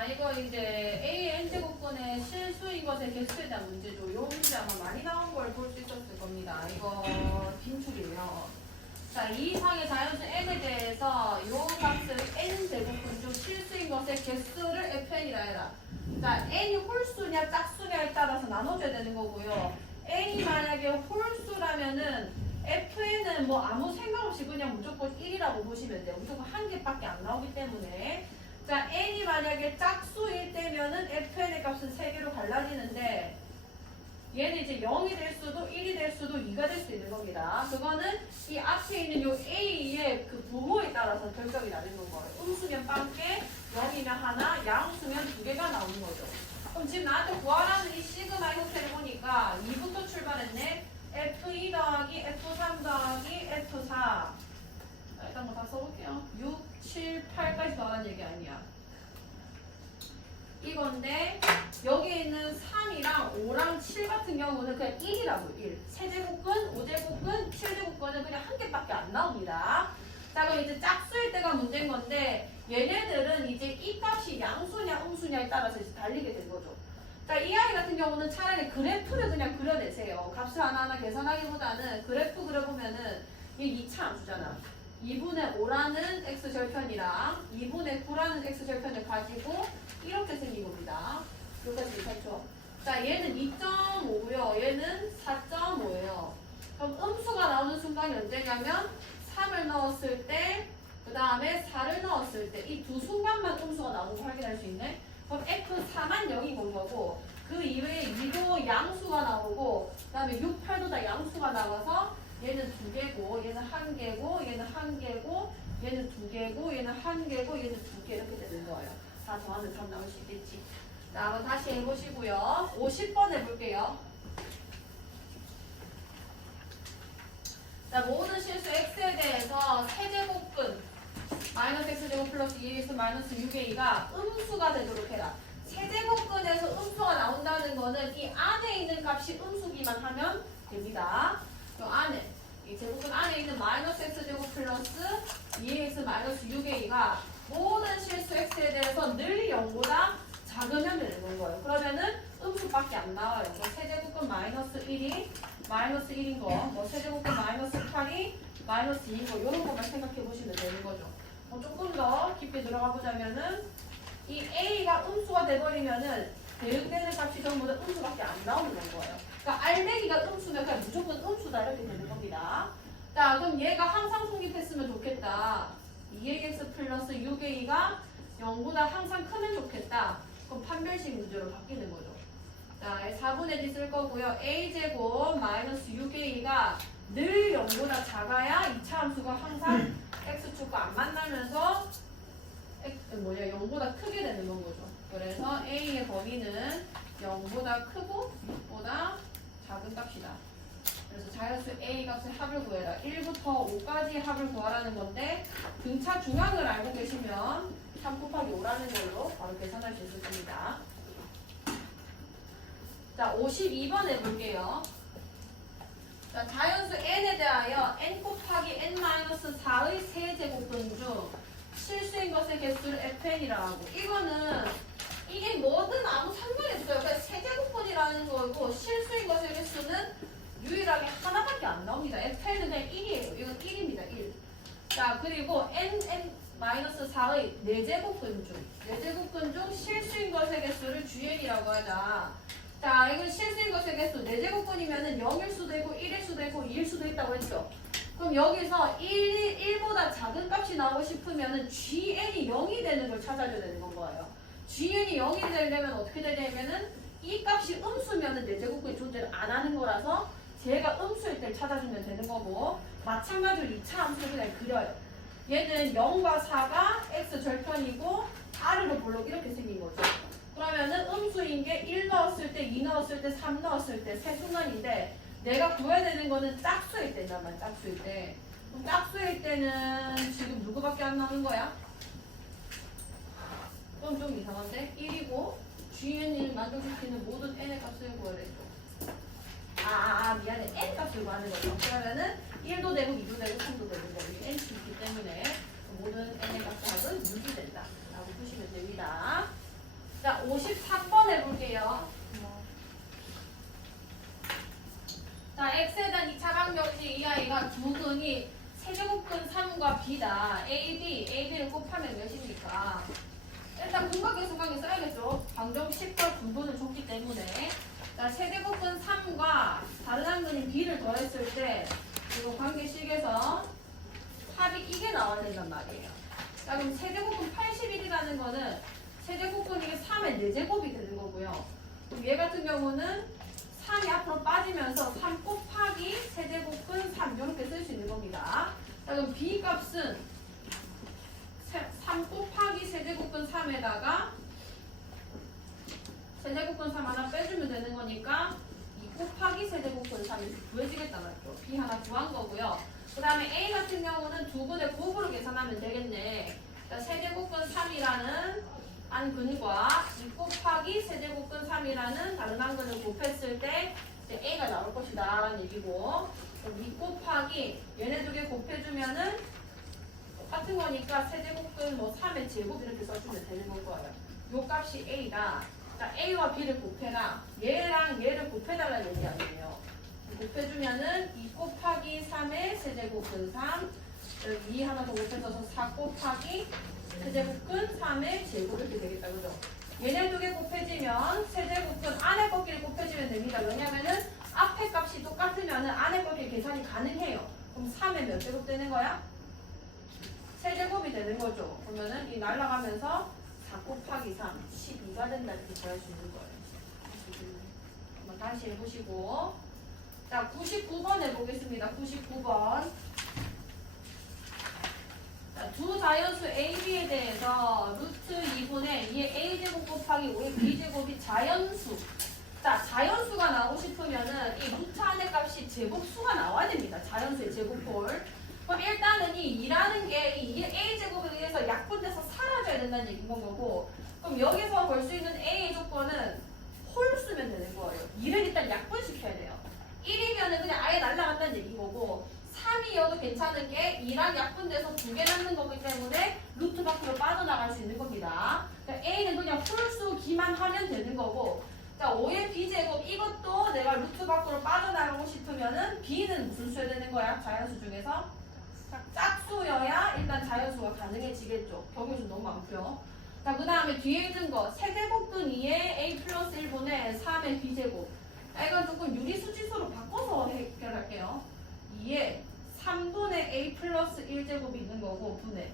자, 이거 이제 A n제곱분의 실수인 것의 개수에 대한 문제죠. 요 문제 아마 많이 나온 걸 볼 수 있었을 겁니다. 이거 빈출이에요. 자, 이 이상의 자연수 n에 대해서 요 값을 n제곱분 중 실수인 것의 개수를 fn이라 해라. 자, n이 홀수냐 짝수냐에 따라서 나눠줘야 되는 거고요. n이 만약에 홀수라면은 fn은 뭐 아무 생각 없이 그냥 무조건 1이라고 보시면 돼요. 무조건 한 개밖에 안 나오기 때문에. 자, n이 만약에 짝수일 때면은 fn의 값은 3개로 갈라지는데 얘는 이제 0이 될 수도 1이 될 수도 2가 될 수 있는 겁니다. 그거는 이 앞에 있는 요 a의 그 부호에 따라서 결정이 나는 거예요. 음수면 빵개, 0이면 하나, 양수면 2개가 나오는 거죠. 그럼 지금 나한테 구하라는 이 시그마 형태를 보니까 2부터 출발했네. F2 더하기 F3 더하기 F4. 일단 뭐 다 써볼게요. 6, 7, 8까지 더하는 얘기 아니야. 이건데 여기에 있는 3이랑 5랑 7 같은 경우는 그냥 1이라고 1. 세제곱근, 5제곱근, 7제곱근은 그냥 한 개밖에 안 나옵니다. 자, 그럼 이제 짝수일 때가 문제인 건데 얘네들은 이제 이 값이 양수냐 음수냐에 따라서 이제 달리게 된 거죠. 자, 이 아이 같은 경우는 차라리 그래프를 그냥 그려내세요. 값을 하나하나 계산하기보다는 그래프 그려보면은 이게 2차 함수잖아. 2분의 5라는 x절편이랑 2분의 9라는 x절편을 가지고 이렇게 생긴 겁니다. 여기까지 괜찮죠? 자, 얘는 2.5고요. 얘는 4.5예요. 그럼 음수가 나오는 순간이 언제냐면 3을 넣었을 때, 그 다음에 4를 넣었을 때 이 두 순간만 음수가 나오는 거 확인할 수 있네. 그럼 F4만 0이 본 거고 그 이외에 2도 양수가 나오고 그 다음에 6, 8도 다 양수가 나와서 얘는 2개고 얘는 1개고 얘는 1개고 얘는 2개고 얘는 1개고 얘는 2개 이렇게 되는 거예요. 다 더하면 답 나올 수 있겠지. 자, 그럼 다시 해보시고요. 50번 해볼게요. 자, 모든 실수 x에 대해서 세제곱근 마이너스 x제곱 플러스 2x 마이너스 6a가 음수가 되도록 해라. 세제곱근에서 음수가 나온다는 거는 이 안에 있는 값이 음수기만 하면 됩니다. 이 안에, 이 제곱근 안에 있는 마이너스 x제곱 플러스 2x 마이너스 6a가 모든 실수 x에 대해서 늘 0보다 작으면 되는 거예요. 그러면은 음수밖에 안 나와요. 뭐 세제곱근 마이너스 1이 마이너스 1인 거, 뭐 세제곱근 마이너스 8이 마이너스 2인 거, 이런 것만 생각해 보시면 되는 거죠. 조금 더 깊게 들어가 보자면은 이 a가 음수가 돼버리면은 대응되는 값이 전부 다 음수밖에 안 나오는 거예요. 그러니까 알맹이가 음수면 그냥 무조건 음수다 이렇게 되는 겁니다. 자, 그럼 얘가 항상 성립했으면 좋겠다. 2ax 플러스 6a가 0보다 항상 크면 좋겠다. 그럼 판별식 문제로 바뀌는 거죠. 자, 4분의 d 쓸 거고요. a제곱 마이너스 6a가 늘 0보다 작아야 2차 함수가 항상 x축과 안 만나면서 0보다 크게 되는 건 거죠. 그래서 a의 범위는 0보다 크고 6보다 작은 값이다. 그래서 자연수 a 값의 합을 구해라. 1부터 5까지 합을 구하라는 건데 등차 중앙을 알고 계시면 3 곱하기 5라는 걸로 바로 계산할 수 있을 겁니다. 자, 52번 해볼게요. 자, 자연수 n에 대하여 n 곱하기 n-4의 세제곱근 중 실수인 것의 개수를 fn이라고 하고 이거는 이게 뭐든 아무 상관이 없어요. 그러니까 세제곱근이라는 거고 실수인 것의 개수는 유일하게 하나밖에 안 나옵니다. fn은 그냥 1이에요. 이건 1입니다. 1. 자, 그리고 n-4의 4제곱근 중 실수인 것의 개수를 GN이라고 하자. 자, 이건 실수인 것의 개수 4제곱근이면은 0일 수도 있고 1일 수도 있고 2일 수도 있다고 했죠. 그럼 여기서 1보다 작은 값이 나오고 싶으면은 GN이 0이 되는 걸 찾아줘야 되는 건 거예요. GN이 0이 되려면 어떻게 되냐면은 이 값이 음수면은 4제곱근이 존재를 안 하는 거라서 제가 음수일 때를 찾아주면 되는 거고 마찬가지로 2차 함수를 그냥 그려요. 얘는 0과 4가 x절편이고 R로 볼록 이렇게 생긴 거죠. 그러면은 음수인 게 1 넣었을 때, 2 넣었을 때, 3 넣었을 때 세 순간인데 내가 구해야 되는 거는 짝수일 때잖아. 짝수일 때. 그럼 짝수일 때는 지금 누구밖에 안 나오는 거야? 그럼 좀 이상한데? 1이고 GN을 만족시키는 모든 n의 값을 구해야 되죠. 미안해. n 값을 구하는 거죠. 그러면은 1도 되고 2도 되고 3도 되는 거예요. n이 있기 때문에 모든 n의 값의 합은 6이 된다. 라고 보시면 됩니다. 근이 세제곱근 3과 B다. AB를 곱하면 몇입니까? 일단 분각계수관계 써야겠죠. 방정 10과 분분을 줬기 때문에. 자, 세제곱근 3과 다른 한 근인 B를 더했을 때 이거 관계식에서 합이 이게 나와야 된단 말이에요. 자, 그럼 세제곱근 81이라는 거는 세제곱근 이게 3의 4제곱이 되는 거고요. 그럼 얘 같은 경우는 3이 앞으로 빠지면서 3 곱하기 세제곱근 3 이렇게 쓸 수 있는 겁니다. 자, 그럼 B 값은 3 곱하기 세제곱근 3에다가 세제곱근 3 하나 빼주면 되는 거니까 2 곱하기 세제곱근 3이 구해지겠다 맞죠? B 하나 구한 거고요. 그 다음에 A 같은 경우는 두 분의 곱으로 계산하면 되겠네. 자, 세제곱근 3이라는 한 근과 2 곱하기 세제곱근 3이라는 다른 한 근을 곱했을 때 이제 A가 나올 것이다 라는 얘기고, 2 곱하기 얘네 두 개 곱해주면은 똑같은 거니까 세제곱근 뭐 3의 제곱 이렇게 써주면 되는 걸 거예요. 요 값이 A다. 자, A와 B를 곱해라. 얘랑 얘를 곱해달라는 얘기 아니에요. 곱해주면은 2 곱하기 3의 세제곱근 3, 2 하나 더 곱해줘서 4 곱하기 세제곱근 3의 제곱 이렇게 되겠다. 그죠? 얘네 두 개 곱해지면 세제곱근 안에 꺾기를 곱해주면 됩니다. 왜냐면은 앞에 값이 똑같으면은 안에 꺾기 계산이 가능해요. 그럼 3의 몇 제곱 되는 거야? 세제곱이 되는 거죠. 그러면은 이 날아가면서 4 곱하기 3, 12가 된다 이렇게 구할 수 있는 거예요. 한번 다시 해보시고, 자 99번 해보겠습니다. 99번. 자, 두 자연수 A, B에 대해서 루트 2분의 2의 A제곱 곱하기 5의 B제곱이 자연수. 자, 자연수가 나오고 싶으면은 이 루트 안의 값이 제곱수가 나와야 됩니다. 자연수의 제곱홀. 그럼 일단은 이 2라는 게 이 A제곱에 의해서 약분돼서 사라져야 된다는 얘기인 거고, 그럼 여기서 볼 수 있는 A의 조건은 홀 쓰면 되는 거예요. 2를 일단 약분시켜야 돼요. 1이면은 그냥 아예 날아간다는 얘기인 거고, 3이어도 괜찮은 게 2랑 약분돼서 2개 남는 거기 때문에 루트 밖으로 빠져나갈 수 있는 겁니다. 그러니까 A는 그냥 홀수기만 하면 되는 거고, 자 5의 B제곱 이것도 내가 루트 밖으로 빠져나가고 싶으면은 B는 무슨 수여야 되는 거야? 자연수 중에서? 짝수여야 일단 자연수가 가능해지겠죠. 경우 좀 너무 많고요. 자, 그 다음에 뒤에 있는 거 세제곱근 2의 A 플러스 1분의 3의 B제곱. 자, 이건 조금 유리수지수로 바꿔서 해결할게요. 2에 3분의 A 플러스 1제곱이 있는 거고 분의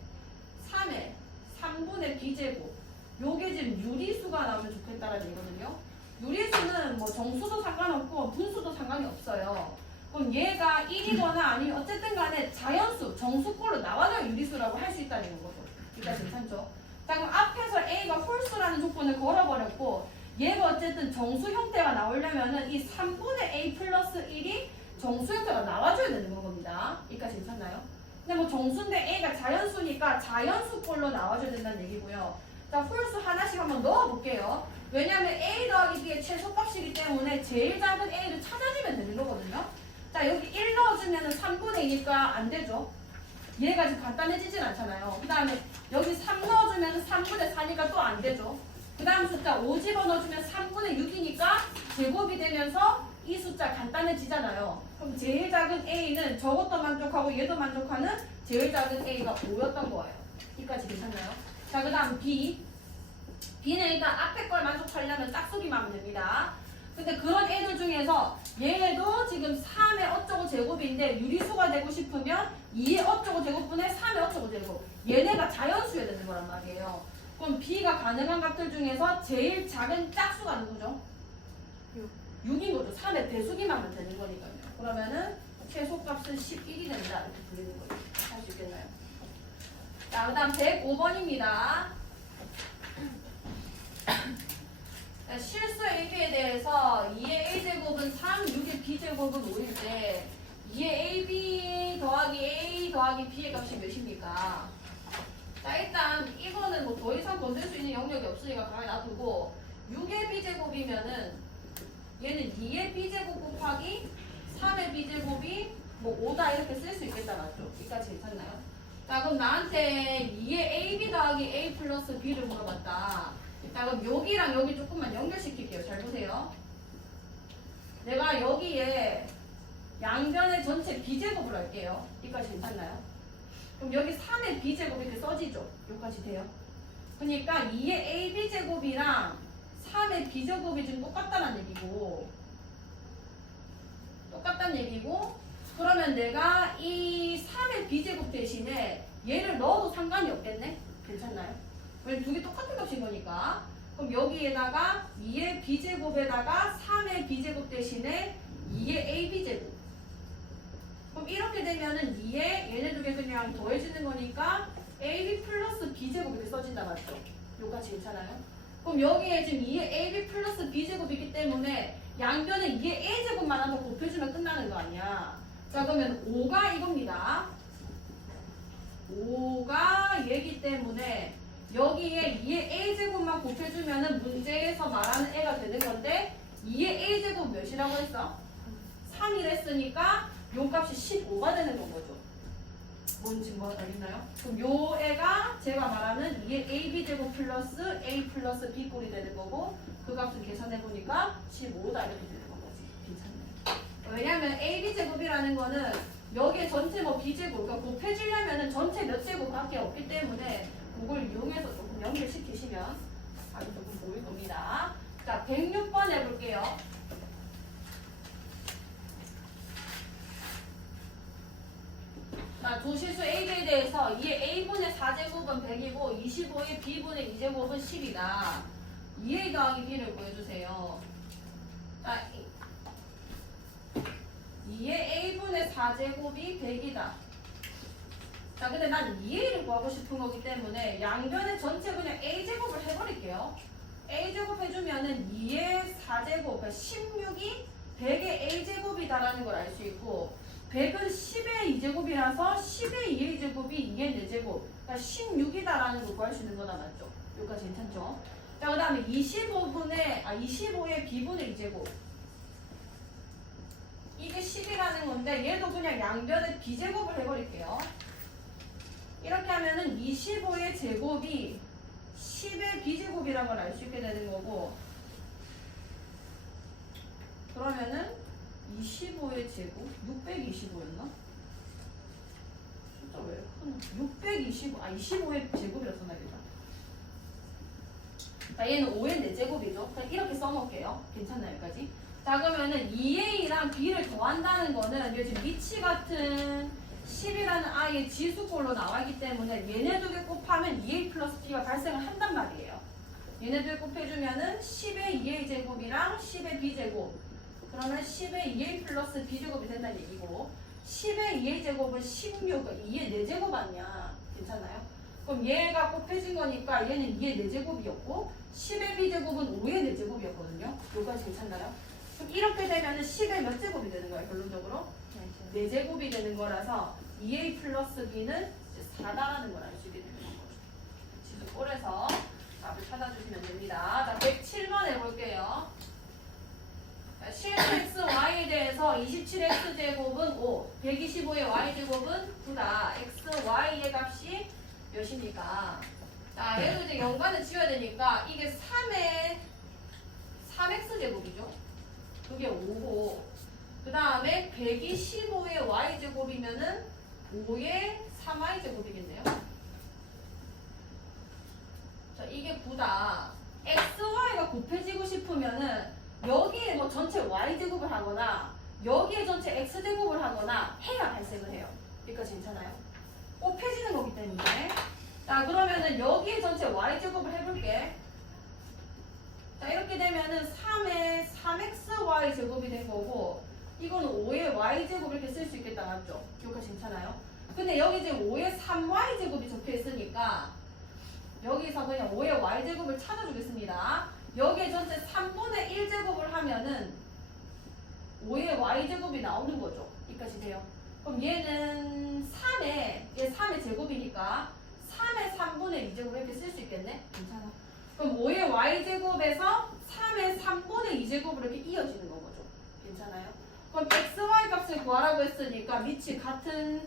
3에 3분의 B제곱. 요게 지금 유리수가 나오면 좋겠다라는 얘기거든요. 유리수는 뭐 정수도 상관없고 분수도 상관이 없어요. 그럼 얘가 1이거나 아니면 어쨌든 간에 자연수, 정수꼴로 나와줘야 유리수라고 할 수 있다는 거죠. 일단 괜찮죠? 자, 그럼 앞에서 A가 홀수라는 조건을 걸어버렸고, 얘가 어쨌든 정수 형태가 나오려면은 이 3분의 A 플러스 1이 정수 형태가 나와줘야 되는 겁니다. 여기까지 괜찮나요? 근데 뭐 정수인데 A가 자연수니까 자연수꼴로 나와줘야 된다는 얘기고요. 자, 홀수 하나씩 한번 넣어볼게요. 왜냐하면 A 더하기 B의 최소값이기 때문에 제일 작은 A를 찾아주면 되는 거거든요. 자, 여기 1 넣어주면 3분의 2니까 안 되죠. 얘가 지금 간단해지진 않잖아요. 그 다음에 여기 3 넣어주면 3분의 4니까 또 안 되죠. 그 다음 숫자 5 집어넣어주면 3분의 6이니까 제곱이 되면서 이 숫자 간단해지잖아요. 그럼 제일 작은 A는 저것도 만족하고 얘도 만족하는 제일 작은 A가 5였던 거예요. 여기까지 괜찮나요? 자, 그 다음 B. B는 일단 앞에 걸 만족하려면 짝수기만 하면 됩니다. 근데 그런 애들 중에서 얘도 지금 3의 어쩌고 제곱인데 유리수가 되고 싶으면 2의 어쩌고 제곱분의 3의 어쩌고 제곱. 얘네가 자연수여야 되는 거란 말이에요. 그럼 B가 가능한 값들 중에서 제일 작은 짝수가 누구죠? 6인 거죠. 3의 배수기만 하면 되는 거니까요. 그러면은 최소값은 11이 된다. 이렇게 불리는 거예요. 할 수 있겠나요? 자, 그 다음 105번입니다. 실수 AB에 대해서 2의 A제곱은 3, 6의 B제곱은 5일 때 2의 AB 더하기 A 더하기 B의 값이 몇입니까? 자, 일단 이거는 뭐 더 이상 건들 수 있는 영역이 없으니까 가만히 놔두고 6의 B제곱이면은 얘는 2의 B제곱 곱하기 3의 B제곱이 뭐 5다 이렇게 쓸 수 있겠다 맞죠? 여기까지 괜찮나요? 자, 그럼 나한테 2의 AB 더하기 A 플러스 B를 물어봤다. 자, 그럼 여기랑 여기 조금만 연결시킬게요. 잘 보세요. 내가 여기에 양변의 전체 b제곱으로 할게요. 여기까지 괜찮나요? 그럼 여기 3의 b제곱 이렇게 써지죠? 여기까지 돼요. 그러니까 2의 ab제곱이랑 3의 b제곱이 지금 똑같다는 얘기고, 똑같다는 얘기고, 그러면 내가 이 3의 b제곱 대신에 얘를 넣어도 상관이 없겠네? 괜찮나요? 왜냐면 두 개 똑같은 값인 거니까. 그럼 여기에다가 2의 b제곱에다가 3의 b제곱 대신에 2의 ab제곱. 그럼 이렇게 되면은 2에 얘네 두 개 그냥 더해지는 거니까 ab 플러스 b제곱 이렇게 써진다 맞죠? 요까지 괜찮아요? 그럼 여기에 지금 2의 ab 플러스 b제곱이기 때문에 양변에 2의 a제곱만 한번 곱해주면 끝나는 거 아니야. 자 그러면 5가 이겁니다. 5가 얘기 때문에 여기에 2의 a제곱만 곱해주면은 문제에서 말하는 애가 되는 건데 2의 a제곱 몇이라고 했어? 3이라 했으니까 요 값이 15가 되는 건 거죠. 뭔지 뭐 알겠나요? 그럼 요 애가 제가 말하는 2의 ab제곱 플러스 a 플러스 b 꼴이 되는 거고 그 값을 계산해 보니까 15다 이렇게 되는 건 거지. 괜찮네. 왜냐면 ab제곱이라는 거는 여기에 전체 뭐 b제곱 그러니까 곱해지려면은 전체 몇 제곱밖에 없기 때문에 그걸 이용해서 조금 연결시키시면 아주 조금 보일 겁니다. 자 106번 해볼게요. 자, 조실수 AB에 대해서 2의 A분의 4제곱은 100이고 25의 B분의 2제곱은 10이다. 2A 더하기 B를 구해주세요. 자, 2의 A분의 4제곱이 100이다. 자, 근데 난 2A를 구하고 싶은 거기 때문에 양변의 전체 그냥 A제곱을 해버릴게요. A제곱 해주면은 2의 4제곱, 그러니까 16이 100의 A제곱이다라는 걸 알 수 있고 100은 10의 2제곱이라서 10의 2의 제곱이 2의 4제곱 그러니까 16이다라는 걸 구할 수 있는 거다 맞죠? 여기까지 괜찮죠? 자 그 다음에 25의 b분의 2제곱 이게 10이라는 건데 얘도 그냥 양변의 b제곱을 해버릴게요. 이렇게 하면은 25의 제곱이 10의 b제곱이라는 걸 알 수 있게 되는 거고 그러면은 25의 제곱? 625였나? 숫자 왜 크나? 25의 제곱이라 써놔야겠다. 자, 얘는 5의 4제곱이죠. 그냥 이렇게 써놓을게요. 괜찮나요, 여기까지? 자, 그러면은 2a랑 b를 더한다는 거는 요즘 미치 같은 10이라는 아이의 지수꼴로 나와있기 때문에 얘네 두 개 곱하면 2a 플러스 b가 발생을 한단 말이에요. 얘네 두 개 곱해주면은 10의 2a 제곱이랑 10의 b제곱 그러면 10의 2a 플러스 b제곱이 된다는 얘기고 10의 2a 제곱은 16, 2의 4제곱 아니야. 괜찮아요? 그럼 얘가 곱해진 거니까 얘는 2의 4제곱이었고 10의 b제곱은 5의 4제곱이었거든요. 여기까지 괜찮나요? 그럼 이렇게 되면은 10의 몇 제곱이 되는 거예요? 결론적으로? 4제곱이 되는 거라서 2a 플러스 b는 4다라는 걸 알 수 있게 되는 거죠. 지수꼴에서 답을 찾아주시면 됩니다. 자, 107번 해볼게요. 실수 xy에 대해서 27x제곱은 5, 125의 y제곱은 9다. xy의 값이 몇입니까? 자, 얘도 이제 연관을 지어야 되니까 이게 3의 3x제곱이죠. 그게 5고 그 다음에 125의 y제곱이면은 5의 3y제곱이겠네요. 자, 이게 9다. xy가 곱해지고 싶으면은 여기에 뭐 전체 y제곱을 하거나 여기에 전체 x제곱을 하거나 해야 발생을 해요. 여기까지 괜찮아요? 곱해지는 거기 때문에. 자 그러면은 여기에 전체 y제곱을 해볼게. 자 이렇게 되면은 3의 3xy 제곱이 된 거고 이거는 5의 y제곱 이렇게 쓸 수 있겠다 맞죠? 여기까지 괜찮아요? 근데 여기 지금 5의 3y 제곱이 적혀 있으니까 여기서 그냥 5의 y제곱을 찾아주겠습니다. 여기에 전체 3분의 1제곱을 하면은 5의 y제곱이 나오는 거죠. 여기까지 돼요. 그럼 얘는 3의 3의 제곱이니까 3의 3분의 2제곱 이렇게 쓸 수 있겠네? 괜찮아. 그럼 5의 y제곱에서 3의 3분의 2제곱으로 이렇게 이어지는 거죠. 괜찮아요? 그럼 xy 값을 구하라고 했으니까 밑이 같은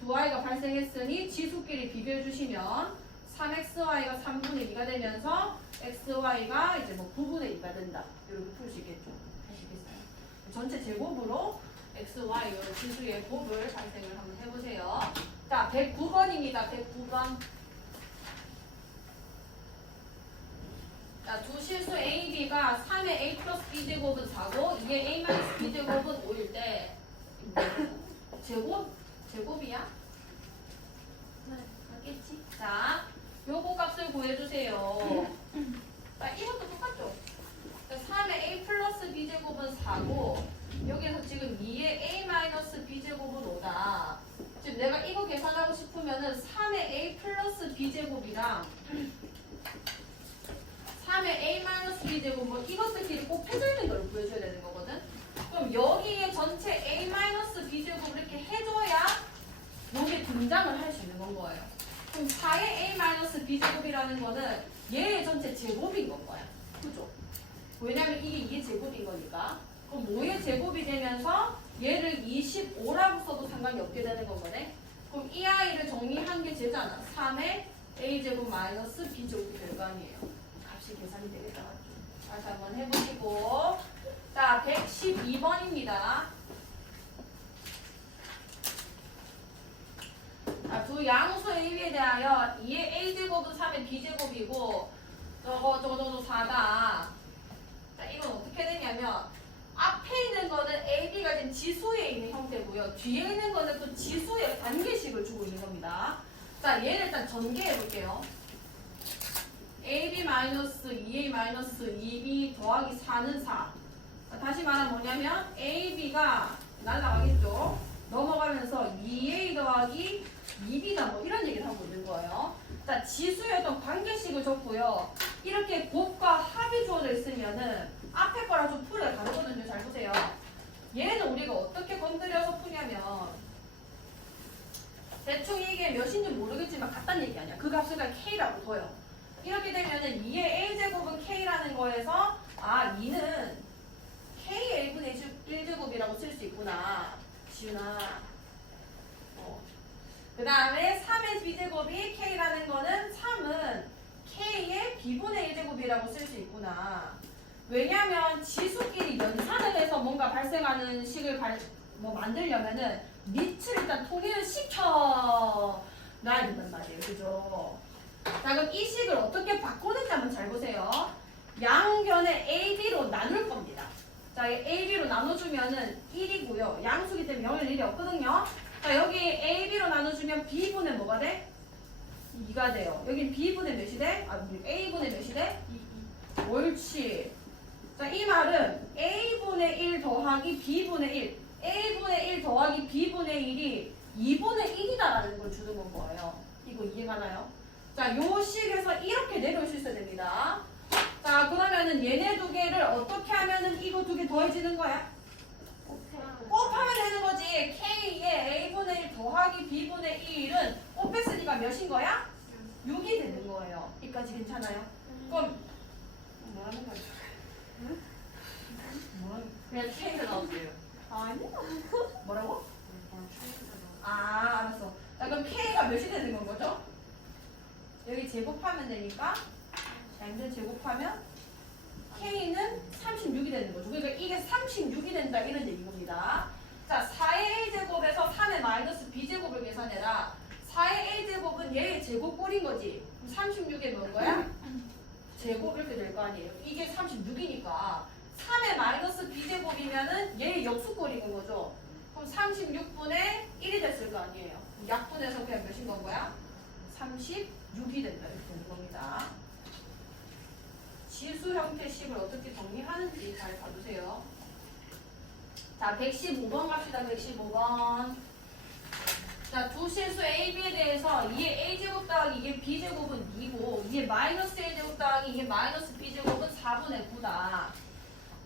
두 y가 발생했으니 지수끼리 비교해 주시면 3xy가 3분의 2가 되면서 xy가 이제 뭐 9분의 2가 된다. 이렇게 풀 수 있겠죠. 하시겠어요? 전체 제곱으로 x, y 요 지수의 곱을 발생을 한번 해보세요. 자, 109번입니다. 109번. 자, 두 실수 a, b가 3의 a 플러스 b 제곱은 4고 2의 a 마이너스 b 제곱은 5일 때 제곱이야? 네, 알겠지? 자, 요거 값을 구해주세요. 자, 이것도 똑같죠? 3의 a 플러스 b 제곱은 4고 여기서 지금 2의 a 마이너스 b 제곱은 5다. 지금 내가 이거 계산하고 싶으면은 3의 a 플러스 b 제곱이랑 3의 a 마이너스 b 제곱 뭐 이것들끼리 꼭 해져 있는 걸 구해줘야 되는 거거든. 그럼 여기에 전체 a 마이너스 b 제곱 이렇게 해줘야 여기에 등장을 할 수 있는 건 거예요. 그럼 4의 a 마이너스 b 제곱이라는 거는 얘의 전체 제곱인 건 거야. 그죠? 왜냐면 이게 2의 제곱인 거니까. 그럼 5의 제곱이 되면서 얘를 25라고 써도 상관이 없게 되는 거거든. 그럼 이 아이를 정리한 게 쟤잖아. 3의 a제곱 마이너스 b제곱이 될 거 아니에요. 값이 계산이 되겠다. 다시 한번 해보시고. 자, 112번입니다. 자, 두 양수 AB에 대하여 2의 a제곱은 3의 b제곱이고 저거 4다. 자, 이건 어떻게 되냐면 앞에 있는 거는 AB가 지금 지수에 있는 형태고요. 뒤에 있는 거는 또 지수의 관계식을 주고 있는 겁니다. 자, 얘를 일단 전개해 볼게요. AB-2A-2B 더하기 4는 4. 자, 다시 말하면 뭐냐면 AB가 날라가겠죠. 넘어가면서 2A 더하기 2B다 뭐 이런 얘기를 하고 있는 거예요. 자, 지수의 어떤 관계식을 줬고요. 이렇게 곱과 합이 주어져 있으면은 앞에 거랑 좀 풀이가 다르거든요. 잘 보세요. 얘는 우리가 어떻게 건드려서 푸냐면 대충 이게 몇인지 모르겠지만 같다는 얘기 아니야. 그 값을 그냥 K라고 둬요. 이렇게 되면은 2의 A제곱은 K라는 거에서 아 2는 KA분의 1제곱이라고 쓸 수 있구나. 지훈아. 그 다음에 3의 B제곱이 K라는 거는 3은 K의 B분의 1제곱이라고 쓸 수 있구나. 왜냐면 지수끼리 연산을 해서 뭔가 발생하는 식을 만들려면은 밑을 일단 통일을 시켜놔야 된단 말이에요. 그죠? 자, 그럼 이 식을 어떻게 바꾸는지 한번 잘 보세요. 양변에 AB로 나눌 겁니다. 자, AB로 나눠주면은 1이고요. 양수기 때문에 0일 일이 없거든요. 자, 여기 AB로 나눠주면 B분의 뭐가 돼? 2가 돼요. 여긴 B분의 몇이 돼? A분의 몇이 돼? 2. 옳지. 자, 이 말은 A분의 1 더하기 B분의 1. A분의 1 더하기 B분의 1이 2분의 1이다라는 걸 주는 건 거예요. 이거 이해가나요? 자, 요 식에서 이렇게 내려올 수 있어야 됩니다. 자, 그러면은 얘네 두 개를 어떻게 하면은 이거 두 개 더해지는 거야? 곱하면 되는 거지. K의 A분의 1 더하기 B분의 1은 곱했으니까 몇인 거야? 6이 되는 거예요. 여기까지 괜찮아요? 그럼 뭐 하는 거야? 응? 그냥 K가 나올게요. 아니야. 뭐라고? 아, 알았어. 자, 그럼 K가 몇이 되는 건 거죠? 여기 제곱하면 되니까 양변 제곱하면 K는 36이 되는 거죠. 그러니까 이게 36이 된다 이런 얘기인 겁니다. 자, 4의 A제곱에서 3의 마이너스 B제곱을 계산해라. 4의 A제곱은 얘의 제곱꼴인 거지. 그럼 36에 뭔 거야? 제곱 이렇게 될 거 아니에요. 이게 36이니까 3의 마이너스 B제곱이면은 얘의 역수꼴인 거죠. 그럼 36분의 1이 됐을 거 아니에요. 약분해서 그냥 몇인 건 거야? 36이 된다 이렇게 되는 겁니다. 지수 형태식을 어떻게 정리하는지 잘 봐주세요. 자, 115번 갑시다. 115번. 자, 두 실수 A, B에 대해서 2의 A제곱 더하기 2의 B제곱은 2고 2의 마이너스 A제곱 더하기 2의 마이너스 B제곱은 4분의 9다.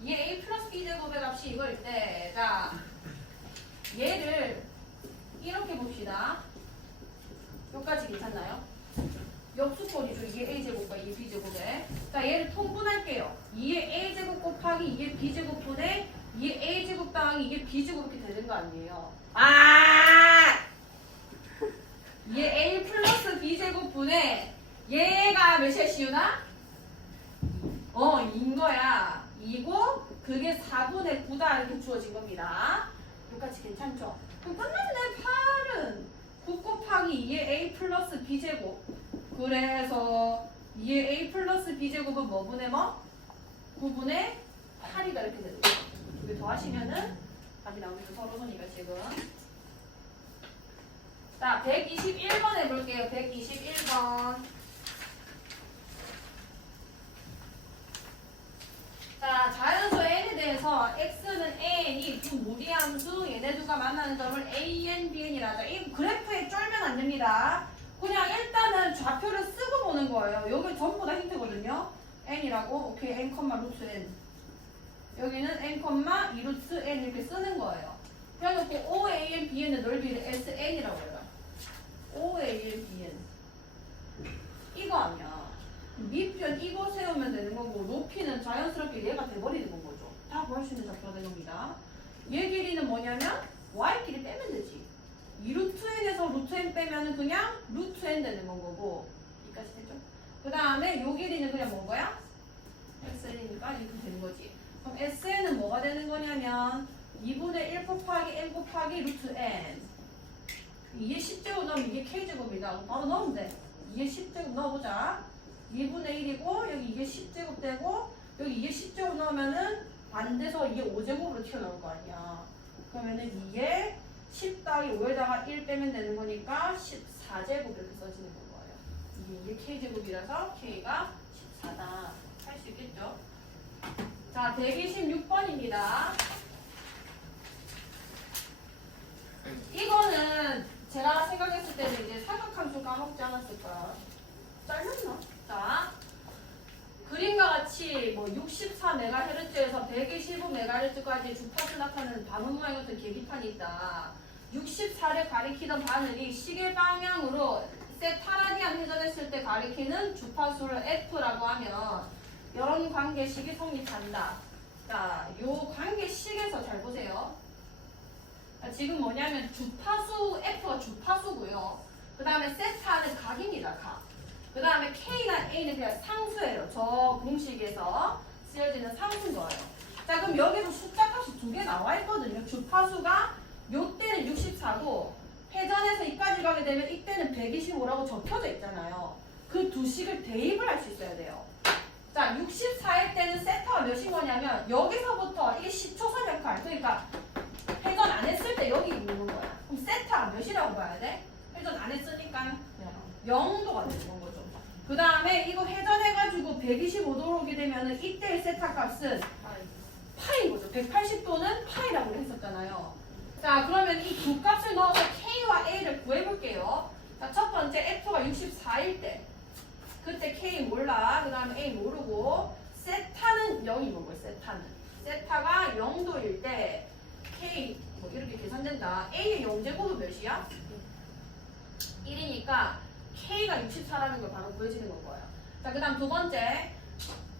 2의 A 플러스 B제곱의 값이 이거일 때, 자, 얘를 이렇게 봅시다. 여기까지 괜찮나요? 역수꼴이죠. 2의 A제곱과 2의 B제곱에. 자, 얘를 통분할게요. 2의 A제곱 곱하기 2의 B제곱분의 2의 A제곱 더하기 2의 B제곱 이렇게 되는 거 아니에요. 아! 2의 A 플러스 B제곱분의 얘가 몇이야, 시윤아? 2인 거야. 2고 그게 4분의 9다 이렇게 주어진 겁니다. 여기까지 괜찮죠? 그럼 끝났네. 8은 9 곱하기 2의 a 플러스 b제곱. 그래서 2의 a 플러스 b제곱은 뭐 분의 뭐? 9분의 8이다 이렇게 되는 거예요. 두개 더 하시면은 답이 나오겠죠. 서로 손이가 지금. 자, 121번 해볼게요. 121번. 자, 자연수 n에 대해서 x는 an이 두 무리함수 얘네 두가 만나는 점을 an, bn이라 하죠. 이 그래프에 쫄면 안 됩니다. 그냥 일단은 좌표를 쓰고 보는 거예요. 여기 전부 다 힌트거든요. n이라고. 오케이, n, 루트 n. 여기는 n, 2 루트 n 이렇게 쓰는 거예요. 그래놓고 o, a, n, b, n의 넓이를 s, n이라고 해요. o, a, n, b, n. 이거 아니야. 밑변 이거 세우면 되는 거고 높이는 자연스럽게 얘가 돼버리는 건 거죠. 다 구할 수 있는 좌표가 되는 겁니다. 얘 길이는 뭐냐면 y끼리 빼면 되지. 2루트 n에서 루트 n 빼면은 그냥 루트 n 되는 건 거고 여기까지 되죠? 그 다음에 요 길이는 그냥 뭔 거야? SN이니까 이렇게 되는 거지. 그럼 SN은 뭐가 되는 거냐면 2분의 1 곱하기 n 곱하기 루트 n. 이게 10제곱 넣으면 이게 k제곱이다. 바로 넣으면 돼. 이게 10제곱 넣어보자. 2분의 1이고 여기 이게 10제곱 되고 여기 이게 10제곱 넣으면은 반대서 이게 5제곱으로 튀어나올 거 아니야. 그러면은 이게 10 따위 5에다가 1 빼면 되는 거니까 14제곱 이렇게 써지는 거예요. 이게 k제곱이라서 k가 14다. 할 수 있겠죠? 자, 126번입니다. 이거는 제가 생각했을 때는 이제 사각함수 까먹지 않았을까? 잘렸나? 자, 그림과 같이 뭐 64MHz에서 125MHz까지 주파수 나타내는 바늘 모양의 어떤 계기판이 있다. 64를 가리키던 바늘이 시계 방향으로 세타라디안 회전했을 때 가리키는 주파수를 F라고 하면 이런 관계식이 성립한다. 자, 요 관계식에서 잘 보세요. 지금 뭐냐면 주파수 F가 주파수고요. 그 다음에 세타는 각입니다. 각. 그 다음에 K나 A는 그냥 상수예요. 저 공식에서 쓰여지는 상수인 거예요. 자, 그럼 여기서 숫자 값이 두 개 나와 있거든요. 주파수가 요때는 64고 회전해서 이까지 가게 되면 이때는 125라고 적혀져 있잖아요. 그 두 식을 대입을 할 수 있어야 돼요. 자, 64일 때는 세타가 몇인 거냐면 여기서부터 이게 10초선 역할. 그러니까 회전 안 했을 때 여기 있는 거야. 그럼 세타가 몇이라고 봐야 돼? 회전 안 했으니까 0도가 되는 거죠. 그 다음에 이거 회전해가지고 125도로 오게 되면은 이때의 세타 값은 파인 거죠. 180도는 파이라고 했었잖아요. 자, 그러면 이 두 값을 넣어서 K와 A를 구해볼게요. 자, 첫 번째 F가 64일 때 그때 K 몰라. 그 다음에 A 모르고 세타는 0이 뭔 거예요. 세타가 0도일 때 K 뭐 이렇게 계산된다. A의 0제곱은 몇이야? 1이니까 K가 64라는 걸 바로 구해지는 건 거예요. 자, 그 다음 두 번째.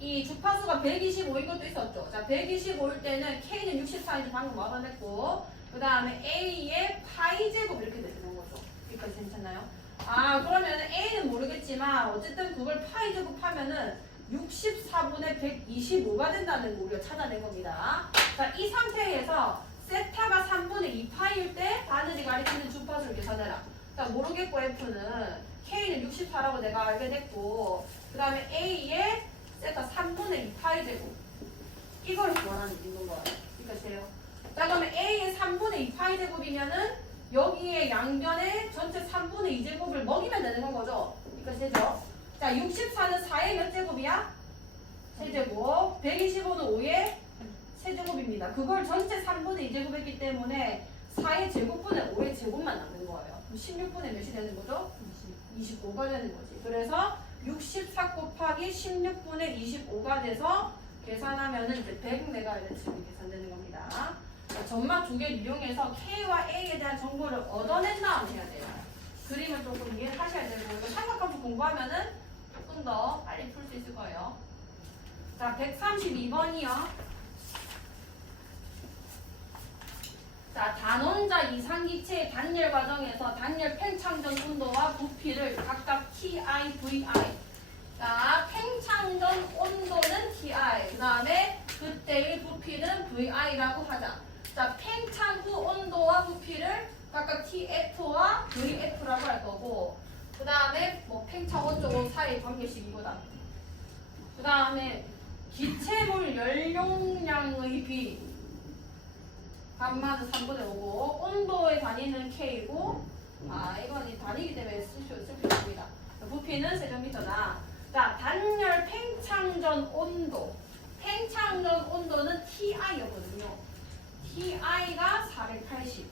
이 주파수가 125인 것도 있었죠. 자, 125일 때는 K는 64인지 방금 얻어냈고, 그 다음에 A의 파이 제곱 이렇게 되는 거죠. 여기까지 괜찮나요? 아, 그러면 A는 모르겠지만, 어쨌든 그걸 파이 제곱 하면은 64분의 125가 된다는 거 우리가 찾아낸 겁니다. 자, 이 상태에서 세타가 3분의 2파일 때 바늘이 가리키는 주파수를 계산해라. 자, 모르겠고 F는 K는 64라고 내가 알게 됐고 그 다음에 A의 세타 3분의 2파이 제곱 이걸 구하라는 있는 거예요. 그러니까 돼요. 자, 그러면 A의 3분의 2파이 제곱이면은 여기에 양변에 전체 3분의 2제곱을 먹이면 되는 거죠. 그러니까 되죠. 자, 64는 4의 몇 제곱이야? 세제곱. 125는 5의 세제곱입니다. 그걸 전체 3분의 2제곱 했기 때문에 4의 제곱분의 5의 제곱만 남는 거예요. 16분의 몇이 되는 거죠? 25가 되는 거지. 그래서 64 곱하기 16분의 25가 돼서 계산하면은 이제 100MHz이 계산되는 겁니다. 자, 점막 두 개를 이용해서 K와 A에 대한 정보를 얻어낸 다음 해야 돼요. 그림을 조금 이해를 하셔야 되고 이거 삼각함수 공부하면은 조금 더 빨리 풀 수 있을 거예요. 자, 132번이요. 자, 단원자 이상기체의 단열 과정에서 단열 팽창전 온도와 부피를 각각 TI, VI. 자, 팽창전 온도는 TI. 그 다음에 그때의 부피는 VI라고 하자. 자, 팽창 후 온도와 부피를 각각 TF와 VF라고 할 거고, 그 다음에 뭐 팽창원 쪽 사이 관계식 이거다. 그 다음에 기체물 연용량의 비 감마는 3분의 5고 온도의 단위는 K고, 이건 이 단위이기 때문에 쓸 필요 없습니다. 부피는 세제곱미터다. 자, 단열 팽창전 온도. 팽창전 온도는 TI였거든요. TI가 480.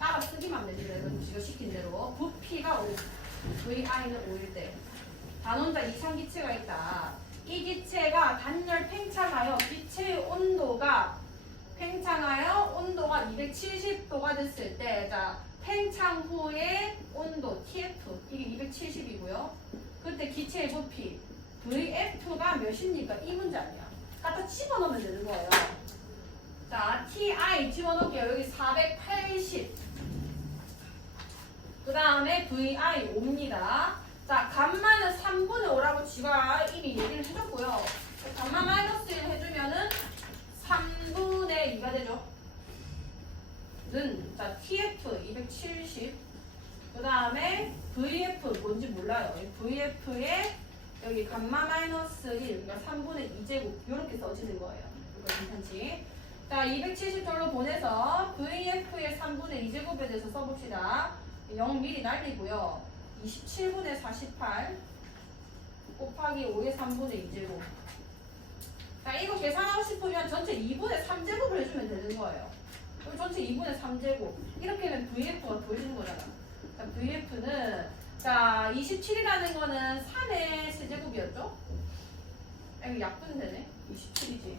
따라 쓰기만 하면 됩니다. 이건 지금 시킨 대로. 부피가 5. VI는 5일 때. 단원자 이상 기체가 있다. 이 기체가 단열 팽창하여 기체의 온도가 팽창하여 온도가 270도가 됐을 때, 자, 팽창 후의 온도 TF 이게 270이고요. 그때 기체의 부피 VF가 몇입니까? 이 문제 아니야. 갖다 집어넣으면 되는 거예요. 자, TI 집어넣을게요. 여기 480. 그 다음에 VI 5입니다. 자, 감마는 3분의 5라고 지가 이미 얘기를 해줬고요. 감마 마이너스 1 해주면은 3분의 2가 되죠. 자, TF 270. 그 다음에 VF 뭔지 몰라요. VF에 여기 감마 마이너스 1, 그러니까 3분의 2제곱 이렇게 써지는 거예요. 이거 괜찮지? 자, 270절로 보내서 VF의 3분의 2제곱에 대해서 써봅시다. 0 미리 날리고요. 27분의 48 곱하기 5의 3분의 2제곱. 자, 이거 계산하고 싶으면 전체 2분의 3제곱을 해주면 되는 거예요. 그럼 전체 2분의 3제곱. 이렇게 하면 VF가 보여지는 거잖아. 자, VF는, 자, 27이라는 거는 3의 세제곱이었죠? 이거 약분되네. 27이지.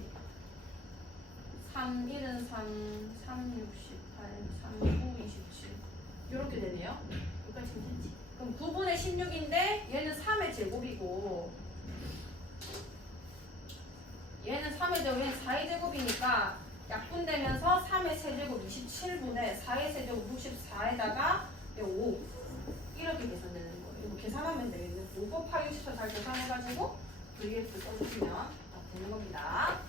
3, 1은 3, 3, 68, 3, 9, 27. 이렇게 되네요. 여기까지 괜찮지? 그럼 9분의 16인데 얘는 3의 제곱이고 얘는 3의 제곱, 얘는 4의 제곱이니까 약분되면서 3의 세제곱 27분의 4의 세제곱 64에다가 5 이렇게 계산되는 거예요. 이거 계산하면 되겠네. 5 곱하기 64 잘 계산해가지고 VF 써주시면 되는 겁니다.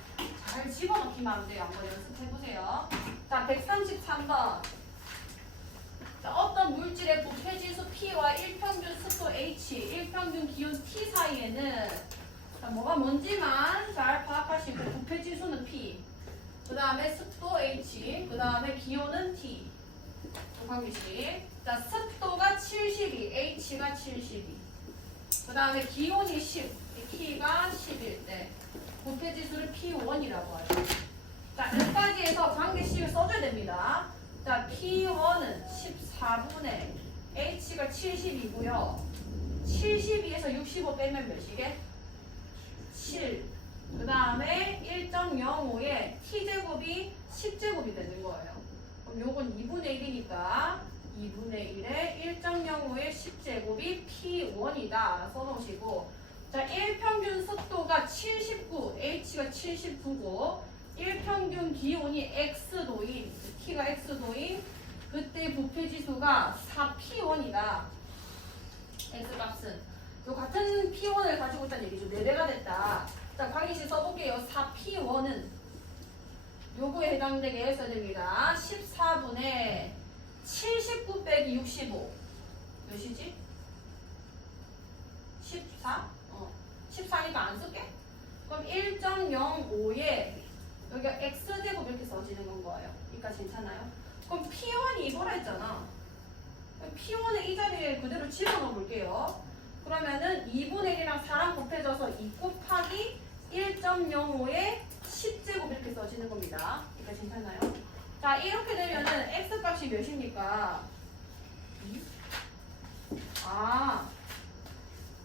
잘 집어넣기만 하면 돼요. 한번 연습해보세요. 자, 133번. 자, 어떤 물질의 부패지수 P와 일평균 습도 H, 일평균 기온 T 사이에는 자, 뭐가 뭔지만 잘 파악하시고 부패지수는 P, 그 다음에 습도 H, 그 다음에 기온은 T. 관계식. 자, 습도가 72, H가 72. 그 다음에 기온이 10, T가 10일 때 부패지수를 P1이라고 하죠. 자, 여기까지 해서 관계식을 써줘야 됩니다. 자, P1은 14분의 H가 70이고요. 72에서 65 빼면 몇이게? 7. 그 다음에 1.05에 T제곱이 10제곱이 되는 거예요. 그럼 요건 2분의 1이니까 2분의 1에 1.05의 10제곱이 P1이다 써놓으시고, 자, 일평균 습도가 79, H가 79고 일평균 기온이 X도인, T가 X도인, 그때 부패지수가 4P1이다. X값은 요 같은 P1을 가지고 있다는 얘기죠. 4배가 됐다. 자, 관계식 써볼게요. 4P1은 요거에 해당되게 써야 됩니다. 14분의 79 빼기 65 몇이지? 14? 14니까 안 쓸게? 그럼 1.05에 여기가 X제곱 이렇게 써지는 건 거예요. 여기까지 괜찮아요? 그럼 P1이 이거라 했잖아. P1을 이 자리에 그대로 집어넣어 볼게요. 그러면은 2분의 1이랑 4랑 곱해져서 2 곱하기 1.05에 10제곱 이렇게 써지는 겁니다. 여기까지 괜찮아요? 자, 이렇게 되면은 X값이 몇입니까? 2?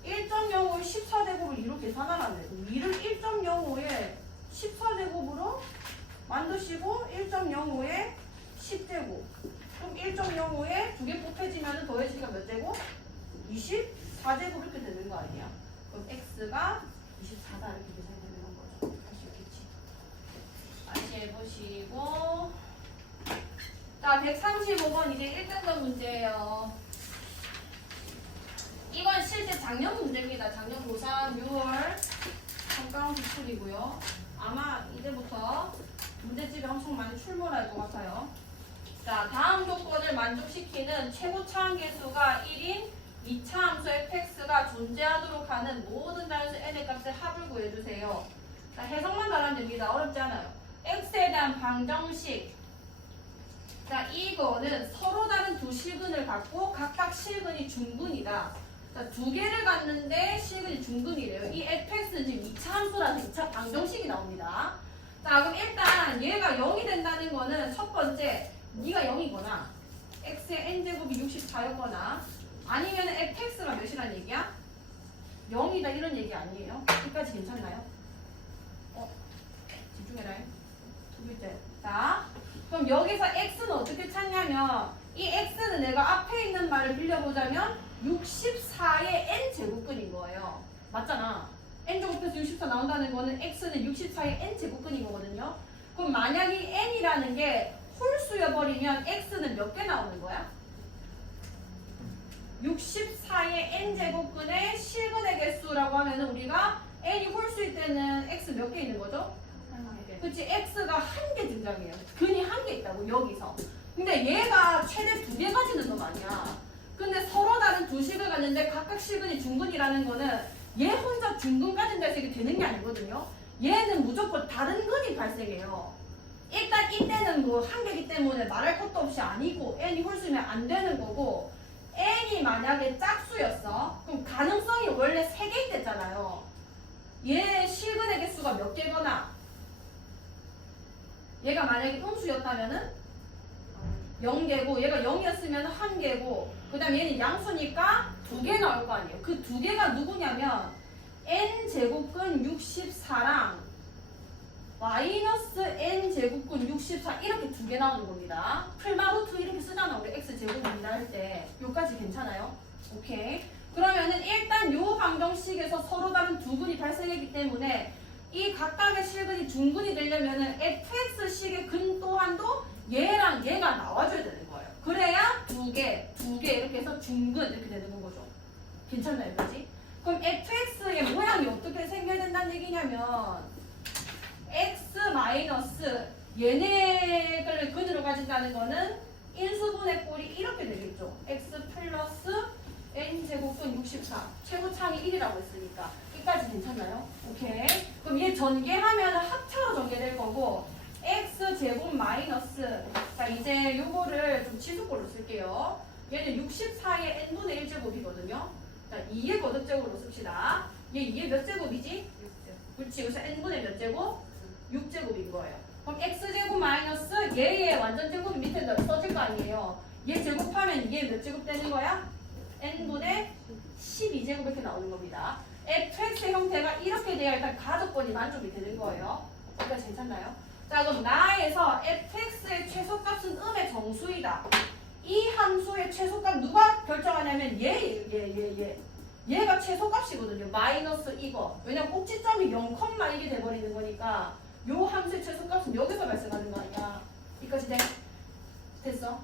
1.05에 14제곱을 2로 계산하라네. 2를 1.05에 14제곱으로 만드시고 1.05에 10제곱. 그럼 1.05에 두 개 곱해지면 더해지기가 몇 제곱? 24제곱 이렇게 되는 거 아니야? 그럼 X가 24다 이렇게 계산되는 거죠. 할 수 있겠지. 다시 해보시고. 자, 135번 이제 1등급 문제예요. 이건 실제 작년 문제입니다. 작년 고3 6월 평가원 기출이고요. 아마 이제부터 문제집에 엄청 많이 출몰할 것 같아요. 자, 다음 조건을 만족시키는 최고차 함계수가 1인 2차 함수 fx가 존재하도록 하는 모든 자연수 n의 값의 합을 구해주세요. 자, 해석만 잘하면 됩니다. 어렵지 않아요. x에 대한 방정식. 자, 이거는 서로 다른 두 실근을 갖고 각각 실근이 중근이다. 자, 두 개를 갖는데 실근이 중근이래요. 이 fx는 지금 2차 함수라서 2차 방정식이 나옵니다. 자, 그럼 일단 얘가 0이 된다는 거는 첫 번째, 네가 0이거나 x의 n제곱이 64였거나 아니면 fx가 몇이란 얘기야? 0이다 이런 얘기 아니에요? 여기까지 괜찮나요? 집중해라. 두 번째. 자, 그럼 여기서 x는 어떻게 찾냐면 이 x는 내가 앞에 있는 말을 빌려보자면 64의 n제곱근인 거예요. 맞잖아. n제곱해서 64 나온다는 거는 x는 64의 n제곱근인 거거든요. 그럼 만약 이 n이라는 게 홀수여버리면 x는 몇 개 나오는 거야? 64의 n제곱근의 실근의 개수라고 하면 우리가 n이 홀수일 때는 x 몇 개 있는 거죠? 그치, x가 한 개 등장해요. 근이 한 개 있다고 여기서. 근데 얘가 최대 2개 가지는 거 아니야. 근데 서로 다른 두 식을 갖는데 각각 실근이 중근이라는 거는 얘 혼자 중근 가진 데서 이게 되는 게 아니거든요. 얘는 무조건 다른 근이 발생해요. 일단 이때는 뭐 한 개이기 때문에 말할 것도 없이 아니고 n이 홀수면 안 되는 거고, n이 만약에 짝수였어. 그럼 가능성이 원래 3개 있댔잖아요. 얘 실근의 개수가 몇 개거나 얘가 만약에 음수였다면은 0개고 얘가 0이었으면 1개고 그 다음에 얘는 양수니까 2개 나올 거 아니에요. 그 2개가 누구냐면 n제곱근 64랑 마이너스 n제곱근 64 이렇게 2개 나오는 겁니다. 풀마루트 이렇게 쓰잖아. 우리 x제곱입니다 할 때. 요까지 괜찮아요? 오케이. 그러면은 일단 요 방정식에서 서로 다른 두 근이 발생했기 때문에 이 각각의 실근이 중근이 되려면은 fx식의 근 또한도 얘랑 얘가 나와줘야 되는 거예요. 그래야 두 개 이렇게 해서 중근 이렇게 되는 거죠. 괜찮나요, 그지? 그럼 fx의 모양이 어떻게 생겨야 된다는 얘기냐면 x 마이너스 얘네를 근으로 가진다는 거는 인수분해 꼴이 이렇게 되겠죠. x 플러스 n제곱분 64 최고차항이 1이라고 했으니까 여기까지 괜찮나요? 오케이. 그럼 얘 전개하면 합차로 전개될 거고 x제곱 마이너스, 자 이제 요거를 좀 치수꼴로 쓸게요. 얘는 64의 n분의 1제곱이거든요. 자 2의 거듭제곱으로 씁시다. 얘 2의 몇 제곱이지? 6제곱. 그렇지. 그래서 n분의 몇 제곱? 6제곱인 거예요. 그럼 x제곱 마이너스 얘의 완전 제곱이 밑에 써질 거 아니에요. 얘 제곱하면 얘 몇 제곱 되는 거야? n분의 12제곱 이렇게 나오는 겁니다. fx의 형태가 이렇게 돼야 일단 가족권이 만족이 되는 거예요. 여기까지 괜찮나요? 자 그럼 나에서 fx의 최소값은 음의 정수이다. 이 함수의 최소값 누가 결정하냐면 얘가 최소값이거든요. 마이너스 이거. 왜냐면 꼭지점이 0, 이게 돼버리는 거니까 요 함수의 최소값은 여기서 발생하는 거 아니야. 여기까지 됐어?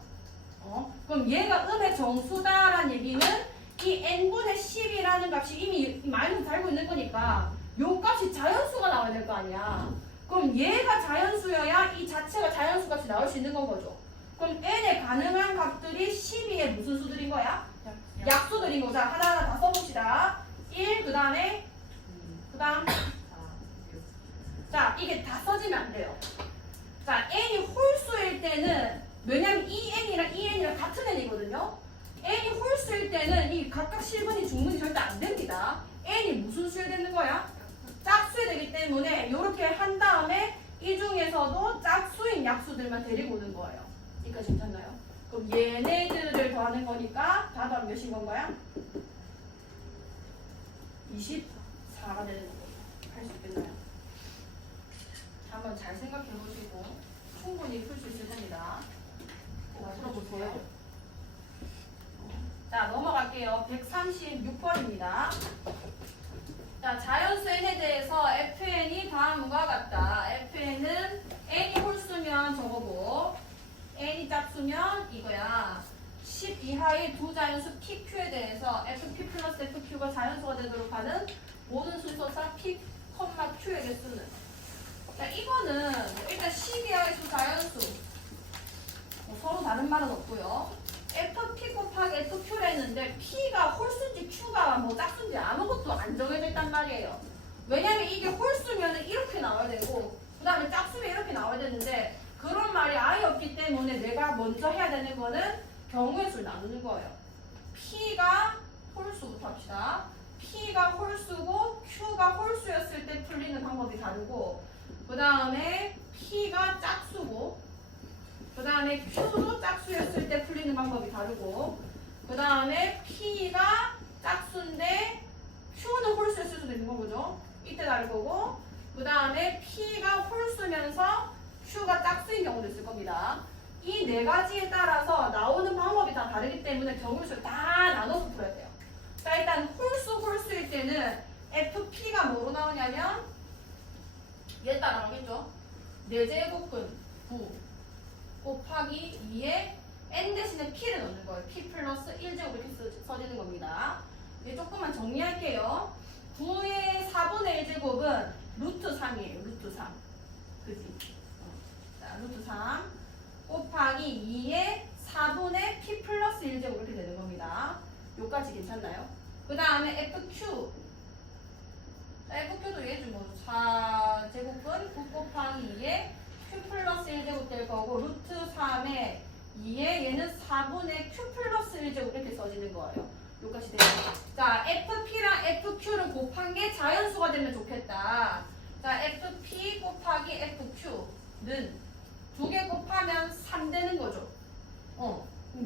그럼 얘가 음의 정수다라는 얘기는 이 n분의 10이라는 값이 이미 마이너스 달고 있는 거니까 요 값이 자연수가 나와야 될 거 아니야. 그럼 얘가 자연수여야 이 자체가 자연수 값이 나올 수 있는 건 거죠. 그럼 n의 가능한 값들이 12의 무슨 수들인 거야? 약수들인 거죠. 하나하나 다 써봅시다. 1, 그 다음에 그 다음 자 이게 다 써지면 안 돼요. 자 n이 홀수일 때는 왜냐면 이 n이랑 이 n이랑 같은 n이거든요. n이 홀수일 때는 이 각각 실근이 중근이 절대 안 됩니다. n이 무슨 수에 되는 거야? 짝수에 되기 때문에 이렇게 한 다음에 이 중에서도 짝수인 약수들만 데리고 오는 거예요. 여기까지 괜찮나요? 그럼 얘네들을 더하는 거니까 다 더하면 몇인 건가요? 24가 되는 거예요. 할 수 있겠나요? 한번 잘 생각해 보시고 충분히 풀 수 있을 겁니다. 풀어보세요. 자 넘어갈게요. 136번입니다. 자 자연수 n에 대해서 fn이 다음과 같다. fn은 n이 홀수면 저거고 n이 짝수면 이거야. 10 이하의 두 자연수 pq에 대해서 fp 플러스 fq가 자연수가 되도록 하는 모든 순서상 p, q에게 쓰는. 자 이거는 일단 10이야 이게 홀수면 이렇게 나와야 되고 그 다음에 짝수면 이렇게 나와야 되는데 그런 말이 아예 없기 때문에 내가 먼저 해야 되는 거는 경우의 수를 나누는 거예요. P가 홀수부터 합시다. P가 홀수고 Q가 홀수였을 때 풀리는 방법이 다르고 그 다음에 P가 짝수고 그 다음에 Q도 짝수였을 때 풀리는 방법이 다르고 그 다음에 P가 짝수인데 Q는 홀수였을 수도 있는 거죠. 이때 다를 거고 그 다음에 P가 홀수면서 Q가 짝수인 경우도 있을 겁니다. 이 네 가지에 따라서 나오는 방법이 다 다르기 때문에 경우를 다 나눠서 풀어야 돼요. 자, 일단 홀수일 때는 FP가 뭐로 나오냐면 얘 따라가겠죠. 4제곱근 9 곱하기 2에 n 대신에 p를 넣는 거예요. p 플러스 1제곱 이렇게 써지는 겁니다. 이제 조금만 정리할게요. 9의 4분의 1제곱은 루트 3이에요. 루트 3. 그지? 자, 루트 3 곱하기 2의 4분의 p 플러스 1제곱 이렇게 되는 겁니다. 요까지 괜찮나요? 그 다음에 FQ. FQ도 얘죠. 뭐 4제곱은 9 곱하기 2의 q 플러스 1제곱 될 거고 루트 3의 2에 얘는 4분의 q 플러스 1제곱 이렇게 써지는 거예요. 요까지 돼요. 자, FP랑 FQ를 곱한 게 자연수가 되면 좋겠다. 자, FP 곱하기 FQ는 2개 곱하면 3 되는 거죠.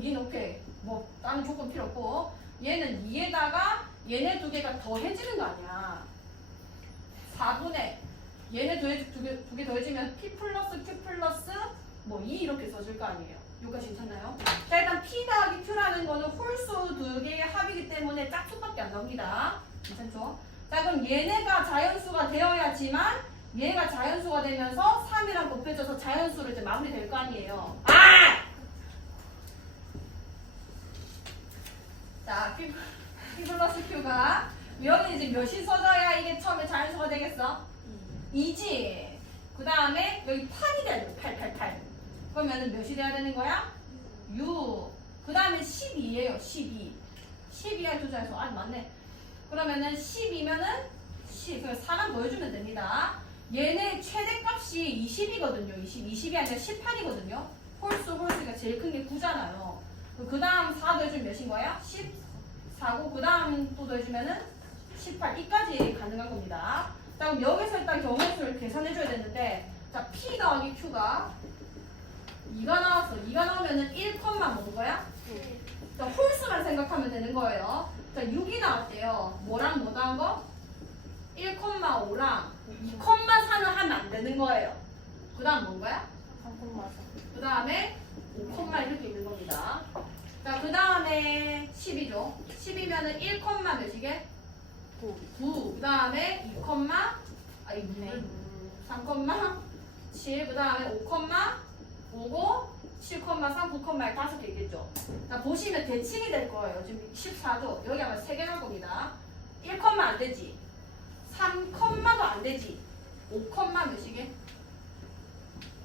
얘는 오케이. 뭐 다른 조건 필요 없고 얘는 2에다가 얘네 2개가 더해지는 거 아니야. 4분의 얘네 두 개 더해지면 P 플러스 Q 플러스 뭐 2 이렇게 써줄 거 아니에요. 여기까지 괜찮나요? 자, 일단 P 더하기 Q라는 거는 홀수 2개의 합이기 때문에 짝수밖에 안 나옵니다. 괜찮죠? 자, 그럼 얘네가 자연수가 되어야지만 얘가 자연수가 되면서 3이랑 곱해져서 자연수로 이제 마무리될 거 아니에요. 자, P 플러스 Q가 여기 이제 몇이 써져야 이게 처음에 자연수가 되겠어? 2지. 그 다음에 여기 8이 돼야 돼. 8. 그러면은 몇이 돼야 되는 거야? 6. 그 다음에 12예요. 12. 12야 두 자에서 아주 많네. 그러면은 10이면은 10. 그래서 4만 더해주면 됩니다. 얘네 최대값이 20이거든요. 20이 아니라 18이거든요. 홀수가 제일 큰 게 9잖아요. 그 다음 4 더해주면 몇인 거야? 14고 그 다음 또 더해주면은 18. 이까지 가능한 겁니다. 자, 그럼 여기서 일단 경우의 수를 계산해줘야 되는데 자, P 더하기 Q가 2가 나왔어. 2가 나오면은 1, 뭔 거야? 자, 홀수만 생각하면 되는 거예요. 자, 6이 나왔대요. 뭐랑 뭐 더한 거? 1,5랑 2,4는 하면 안 되는 거예요. 그 다음 뭔 거야? 그 다음에 5, 이렇게 있는 겁니다. 자, 그 다음에 10이죠. 10이면은 1, 몇이게? 9. 그 다음에 2, 3,7. 그 다음에 5,5고 7,3, 9,1 5개 있겠죠. 자, 보시면 대칭이 될 거예요. 지금 14죠. 여기 아마 3개 나올 겁니다. 1, 안 되지. 3,도 안 되지. 5, 몇이게?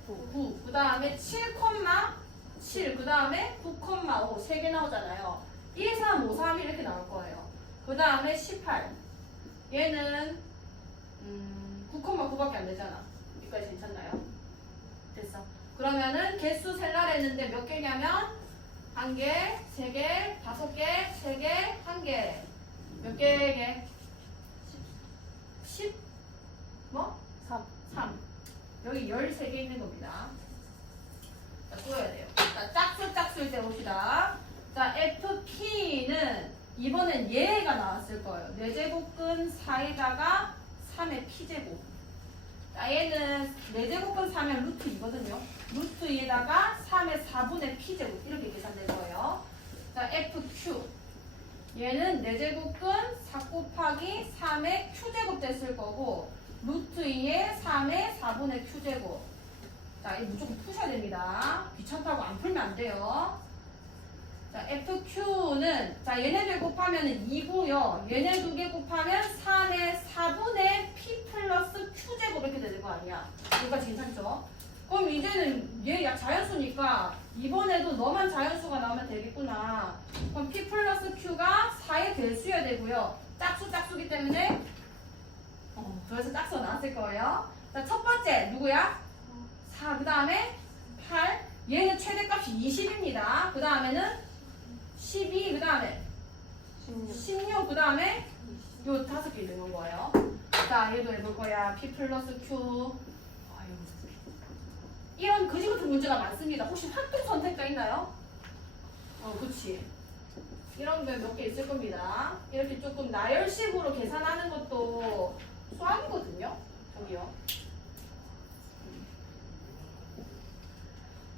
9. 그 다음에 7,7. 그 다음에 9,5. 3개 나오잖아요. 1, 3, 5, 3 이렇게 나올 거예요. 그 다음에 18. 얘는 9,9밖에 안 되잖아. 여기까지 괜찮나요? 됐어. 그러면은 개수 셀라 했는데 몇 개냐면 1개, 3개, 5개, 3개, 1개. 몇 개게? 10? 뭐? 3. 여기 13개 있는 겁니다. 자, 또 해야 돼요. 자, 짝수일 때 봅시다. 자, FP는 이번엔 얘가 나왔을 거예요. 4제곱근 4에다가 3의 P제곱. 자, 얘는 4제곱근 4면 루트 2거든요. 루트 2에다가 3의 4분의 P제곱. 이렇게 계산될 거예요. 자, FQ. 얘는 4제곱근 4 곱하기 3의 Q제곱 됐을 거고, 루트 2에 3의 4분의 Q제곱. 자, 이거 무조건 푸셔야 됩니다. 귀찮다고 안 풀면 안 돼요. 자, FQ는, 자, 얘네들 곱하면 2고요. 얘네 2개 곱하면 3의 4분의 P 플러스 Q제곱 이렇게 되는 거 아니야. 여기까지 괜찮죠? 그럼 이제는 얘 자연수니까 이번에도 너만 자연수가 나오면 되겠구나. 그럼 P 플러스 Q가 4의 대수여야 되고요. 짝수기 때문에 그래서 짝수 나왔을 거예요. 자, 첫 번째 누구야? 4. 그 다음에 8. 얘는 최대값이 20입니다. 그 다음에는 12. 그 다음에 16. 그 다음에 요 5개 있는 거예요. 자, 얘도 해볼 거야. P 플러스 Q. 이런 그지 같은 문제가 많습니다. 혹시 활동 선택자 있나요? 그치. 이런 거 몇 개 있을 겁니다. 이렇게 조금 나열식으로 계산하는 것도 수학이거든요. 저기요.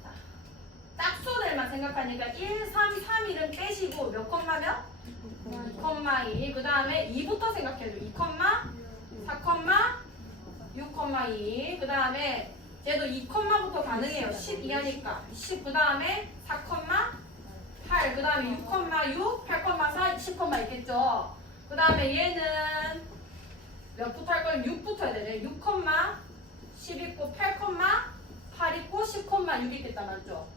자, 짝수들만 생각하니까 1, 3, 3, 1은 빼시고 몇 컴마면? 2,2. 그 다음에 2부터 생각해줘. 2, 4, 6,2. 그 다음에 얘도 2컴마부터 가능해요. 12 하니까. 10. 그 다음에 4, 8. 그 다음에 6,6, 8,4, 10, 있겠죠. 그 다음에 얘는 몇부터 할 거예요? 6부터 해야 되네. 6, 10 있고 8, 8 있고 10,6 있겠다. 맞죠?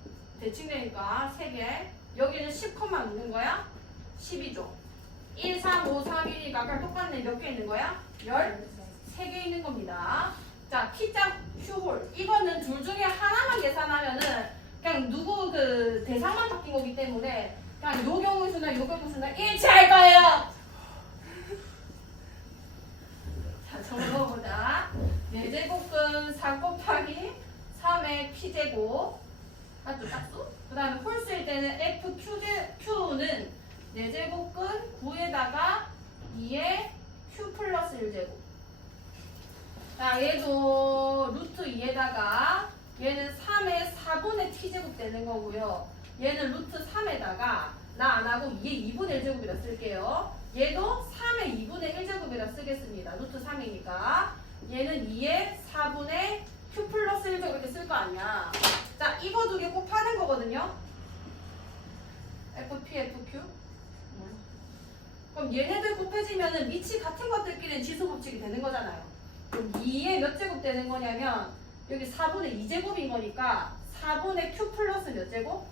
대칭되니까 3개. 여기는 10, 누군 거야? 12죠. 1, 3, 5, 3, 1이니까 아까 똑같네. 몇 개 있는 거야? 13개 있는 겁니다. 자, T자 Q홀. 이거는 둘 중에 하나만 계산하면은 그냥 누구 그 대상만 바뀐 거기 때문에 그냥 요 경우 수나 요 경우 수나 일치할 거예요. 자, 적어보자. 4제곱은 4 곱하기 3의 P제곱. 맞죠? 짝수? 그 다음에 홀수일 때는 FQ는 4제곱은 9에다가 2의 Q 플러스 1제곱. 자, 얘도 루트 2에다가 얘는 3의 4분의 t제곱 되는 거고요. 얘는 루트 3에다가 나 안 하고 2의 2분의 1제곱이라 쓸게요. 얘도 3의 2분의 1제곱이라 쓰겠습니다. 루트 3이니까. 얘는 2의 4분의 q 플러스 1제곱 이렇게 쓸 거 아니야. 자, 이거 두 개 곱하는 거거든요. FP, FQ. 그럼 얘네들 곱해지면은 밑이 같은 것들끼리는 지수 법칙이 되는 거잖아요. 그럼 2의 몇 제곱 되는 거냐면 여기 4분의 2제곱인 거니까 4분의 q 플러스 몇 제곱?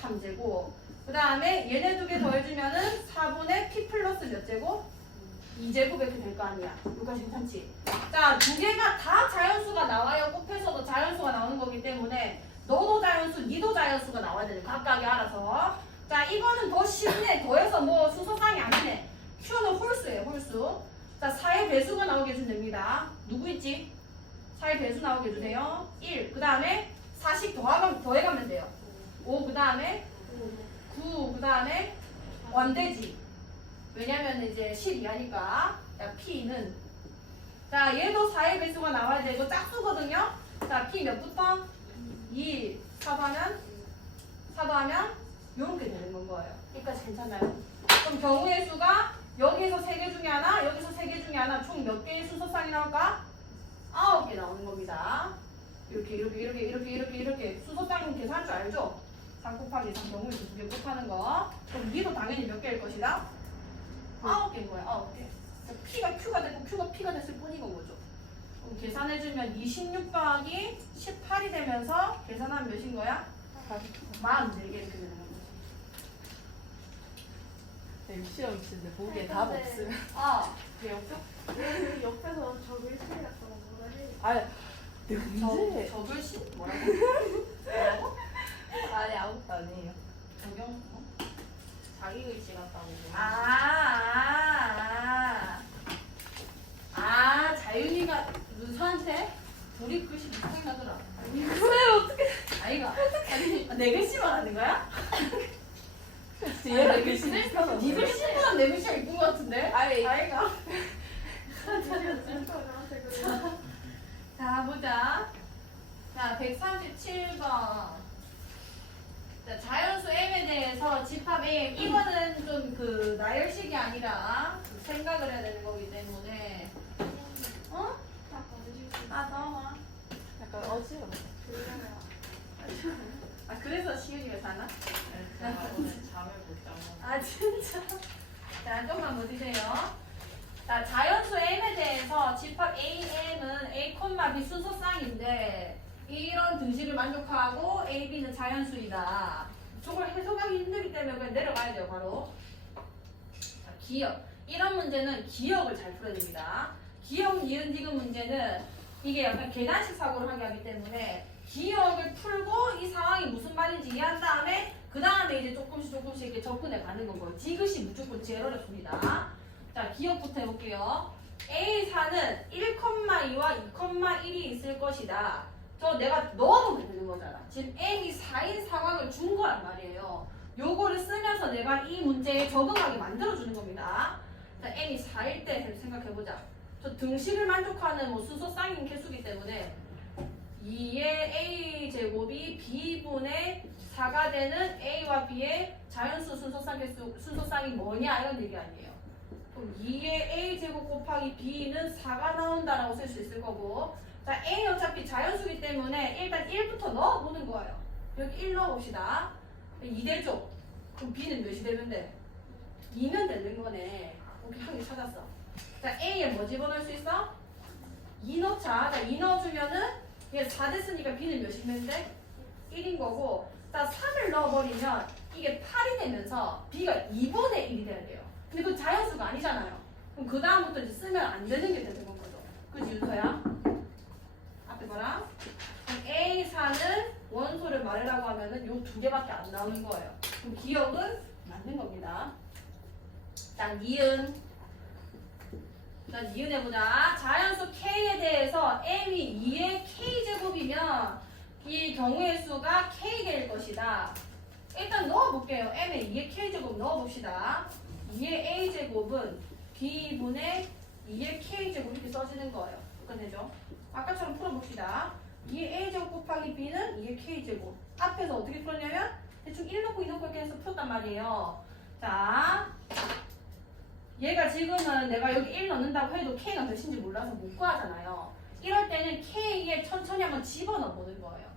3제곱. 그 다음에 얘네 두 개 더해주면은 4분의 p 플러스 몇 제곱? 2제곱 이렇게 될 거 아니야. 여기까지 괜찮지? 자, 두 개가 다 자연수가 나와요. 곱해서도 자연수가 나오는 거기 때문에 너도 자연수, 니도 자연수가 나와야 되는 각각이 알아서. 자, 이거는 더 쉽네. 더해서 뭐 수소상이 아니네. q는 홀수예요. 홀수. 자, 4의 배수가 나오게 해주면 됩니다. 누구 있지? 4의 배수 나오게 해주세요. 1. 그 다음에 4씩 더해가면 돼요. 5. 그 다음에 9. 그 다음에 원대지. 왜냐면 이제 12하니까. 자, P는. 자, 얘도 4의 배수가 나와야 되고 짝수거든요. 자, P 몇부터? 2. 사도하면 요렇게 되는 거예요. 여기까지 괜찮아요? 그럼 경우의 수가 여기에서 3개 중에 하나, 여기서 3개 중에 하나, 총 몇 개의 수소상이 나올까? 9개 나오는 겁니다. 이렇게 수소상 계산할 줄 알죠? 3 곱하기 3 경우의 수 2개 곱하는 거. 그럼 니도 당연히 몇 개일 것이다? 9개인 거야. 9개. P가 Q가 됐고 Q가 P가 됐을 뿐인 거죠. 그럼 계산해주면 26 더하기 18이 되면서 계산하면 몇인 거야? 44개 이렇게 되는 거죠. 시험 치는데 보기에 답 없으면 옆에서 적을 쓰려고 뭐라 해. 아 문제 저글씨? 뭐라고? 아니 아무것도 아니에요. 적용? 자기 글씨 같다고. 자윤이가 문서한테 둘이 글씨 비슷하게 나더라. 그래 어떻게? 아이가. 아니, 내 글씨만 하는 거야? 얘가 글씨를 네 글씨보다 내 글씨가 이쁜 것 같은데? 아이가. 자, 보자. 자, 137번. 자, 자연수 M에 대해서 집합 M. 이거는 좀 그 나열식이 아니라 생각을 해야 되는 거기 때문에. 어? 나와. 약간 어지러워. 그래서 시윤이가 자나? 제가 오늘 잠을 못 자고. 진짜. 자, 좀만 버티세요. 자, 자연수 M에 대해서 집합 A, M은 A, B 순서쌍인데 이런 등식을 만족하고 A, B는 자연수이다. 저걸 해석하기 힘들기 때문에 그냥 내려가야 돼요, 바로. 자, 기억. 이런 문제는 기억을 잘 풀어야 됩니다. 기억, 니은, 디귿 문제는 이게 약간 계단식 사고를 하게 하기 때문에 기억을 풀고 이 상황이 무슨 말인지 이해한 다음에 그 다음에 이제 조금씩 이렇게 접근해 가는 거고요. 디귿이 무조건 제일 어렵습니다. 자, 기억부터 해볼게요. A4는 1,2와 2,1이 있을 것이다. 저 내가 넣어보면 되는 거잖아. 지금 N이 4인 상황을 준 거란 말이에요. 요거를 쓰면서 내가 이 문제에 적응하게 만들어주는 겁니다. 자, N이 4일 때 생각해보자. 저 등식을 만족하는 뭐 순서 쌍인 개수기 때문에 2의 A제곱이 B분의 4가 되는 A와 B의 자연수 순서쌍 개수, 순서쌍이 뭐냐 이런 얘기 아니에요. 그럼 2의 A제곱 곱하기 B는 4가 나온다라고 쓸 수 있을 거고, 자, A 어차피 자연수기 때문에 일단 1부터 넣어보는 거예요. 여기 1 넣어봅시다. 2 되죠? 그럼 B는 몇이 되면 돼? 2면 되는 거네. 오케이, 한 개 찾았어. 자, A에 뭐 집어넣을 수 있어? 2 넣자. 자, 2 넣어주면은 얘 4 됐으니까 B는 몇이면 돼? 1인 거고, 자, 3을 넣어버리면 이게 8이 되면서 B가 2분의 1이 돼야 돼요. 근데 그 자연수가 아니잖아요. 그럼 그 다음부터 이제 쓰면 안 되는 게 되는 거죠. 그지, 윤서야? 앞에 봐라. 그럼 A4는 원소를 말하라고 하면은 요 두 개밖에 안 나오는 거예요. 그럼 기억은 맞는 겁니다. 자, 니은. 자, 니은 해보자. 자연수 K에 대해서 M이 2의 K제곱이면 이 경우의 수가 K개일 것이다. 일단 넣어볼게요. M에 2의 K제곱 넣어봅시다. 2의 A제곱은 B분의 2의 K제곱 이렇게 써지는 거예요. 끝내죠. 아까처럼 풀어봅시다. 2의 A제곱 곱하기 B는 2의 K제곱. 앞에서 어떻게 풀었냐면 대충 1 넣고 2 넣고 이렇게 해서 풀었단 말이에요. 자, 얘가 지금은 내가 여기 1 넣는다고 해도 K가 몇인지 몰라서 못 구하잖아요. 이럴 때는 K에 천천히 한번 집어넣어 보는 거예요.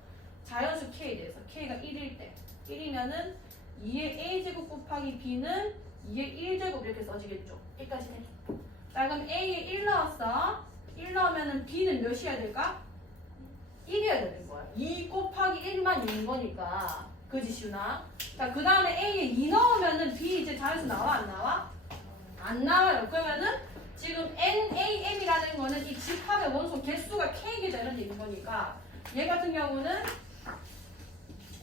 자연수 K에 대해서. K가 1일 때. 1이면은 2의 A제곱 곱하기 B는 2의 1제곱 이렇게 써지겠죠. 여기까지 해. 자, 그럼 A에 1 넣었어. 1 넣으면은 B는 몇이어야 될까? 1이어야 되는 거야. 2 곱하기 1만 6인 거니까. 그지, 시훈아? 자, 그 다음에 A에 2 넣으면은 B 이제 자연수 나와, 안 나와? 안 나와요. 그러면은 지금 NAM이라는 거는 이 집합의 원소 개수가 K개자 이런 얘기인 거니까 얘 같은 경우는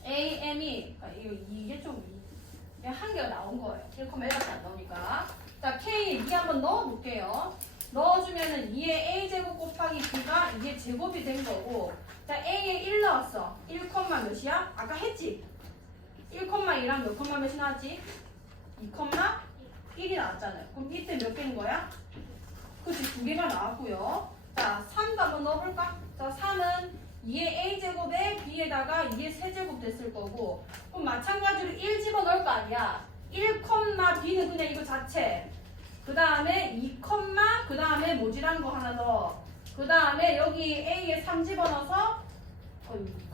AM이 이게 좀 한 개가 나온 거예요. 1,1밖에 안 나오니까. 자, K에 2 한번 넣어볼게요. 넣어주면은 2의 A제곱 곱하기 B가 2의 제곱이 된 거고, 자, A에 1 넣었어. 1, 몇이야? 아까 했지? 1,2랑 몇 몇이 나왔지? 2,1이 나왔잖아요. 그럼 밑에 몇 개인 거야? 그치, 2개가 나왔고요. 자, 3도 한번 넣어볼까? 자, 3은 2의 A제곱에 B에다가 2의 세제곱 됐을 거고, 그럼 마찬가지로 1 집어넣을 거 아니야. 1, B는 그냥 이거 자체. 그 다음에 2, 그 다음에 모질한 거 하나 더. 그 다음에 여기 A에 3 집어넣어서,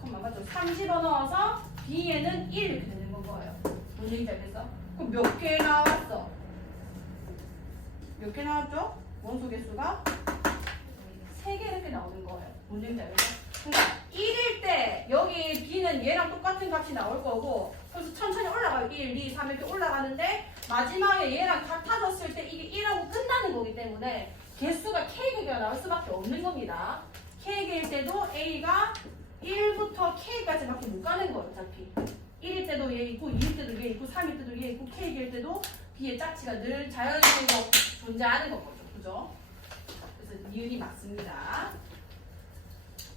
맞죠? 3 집어넣어서 B에는 1 이렇게 되는 건 거예요. 뭔 얘기인지 알겠어? 그럼 몇 개 나왔어? 몇 개 나왔죠? 원소 개수가 3개 이렇게 나오는 거예요. 뭔 얘기인지 알겠어? 그러니까 1일 때 여기 B는 얘랑 똑같은 값이 나올 거고, 그래서 천천히 올라가요. 1, 2, 3 이렇게 올라가는데 마지막에 얘랑 같아졌을 때 이게 1하고 끝나는 거기 때문에 개수가 K개가 나올 수밖에 없는 겁니다. K개일 때도 A가 1부터 K까지밖에 못 가는 거예요. 어차피 1일 때도 얘 있고 2일 때도 얘 있고 3일 때도 얘 있고 K개일 때도 B의 짝지가 늘 자연스럽게 존재하는 거죠. 그죠? 그래서 니은이 맞습니다.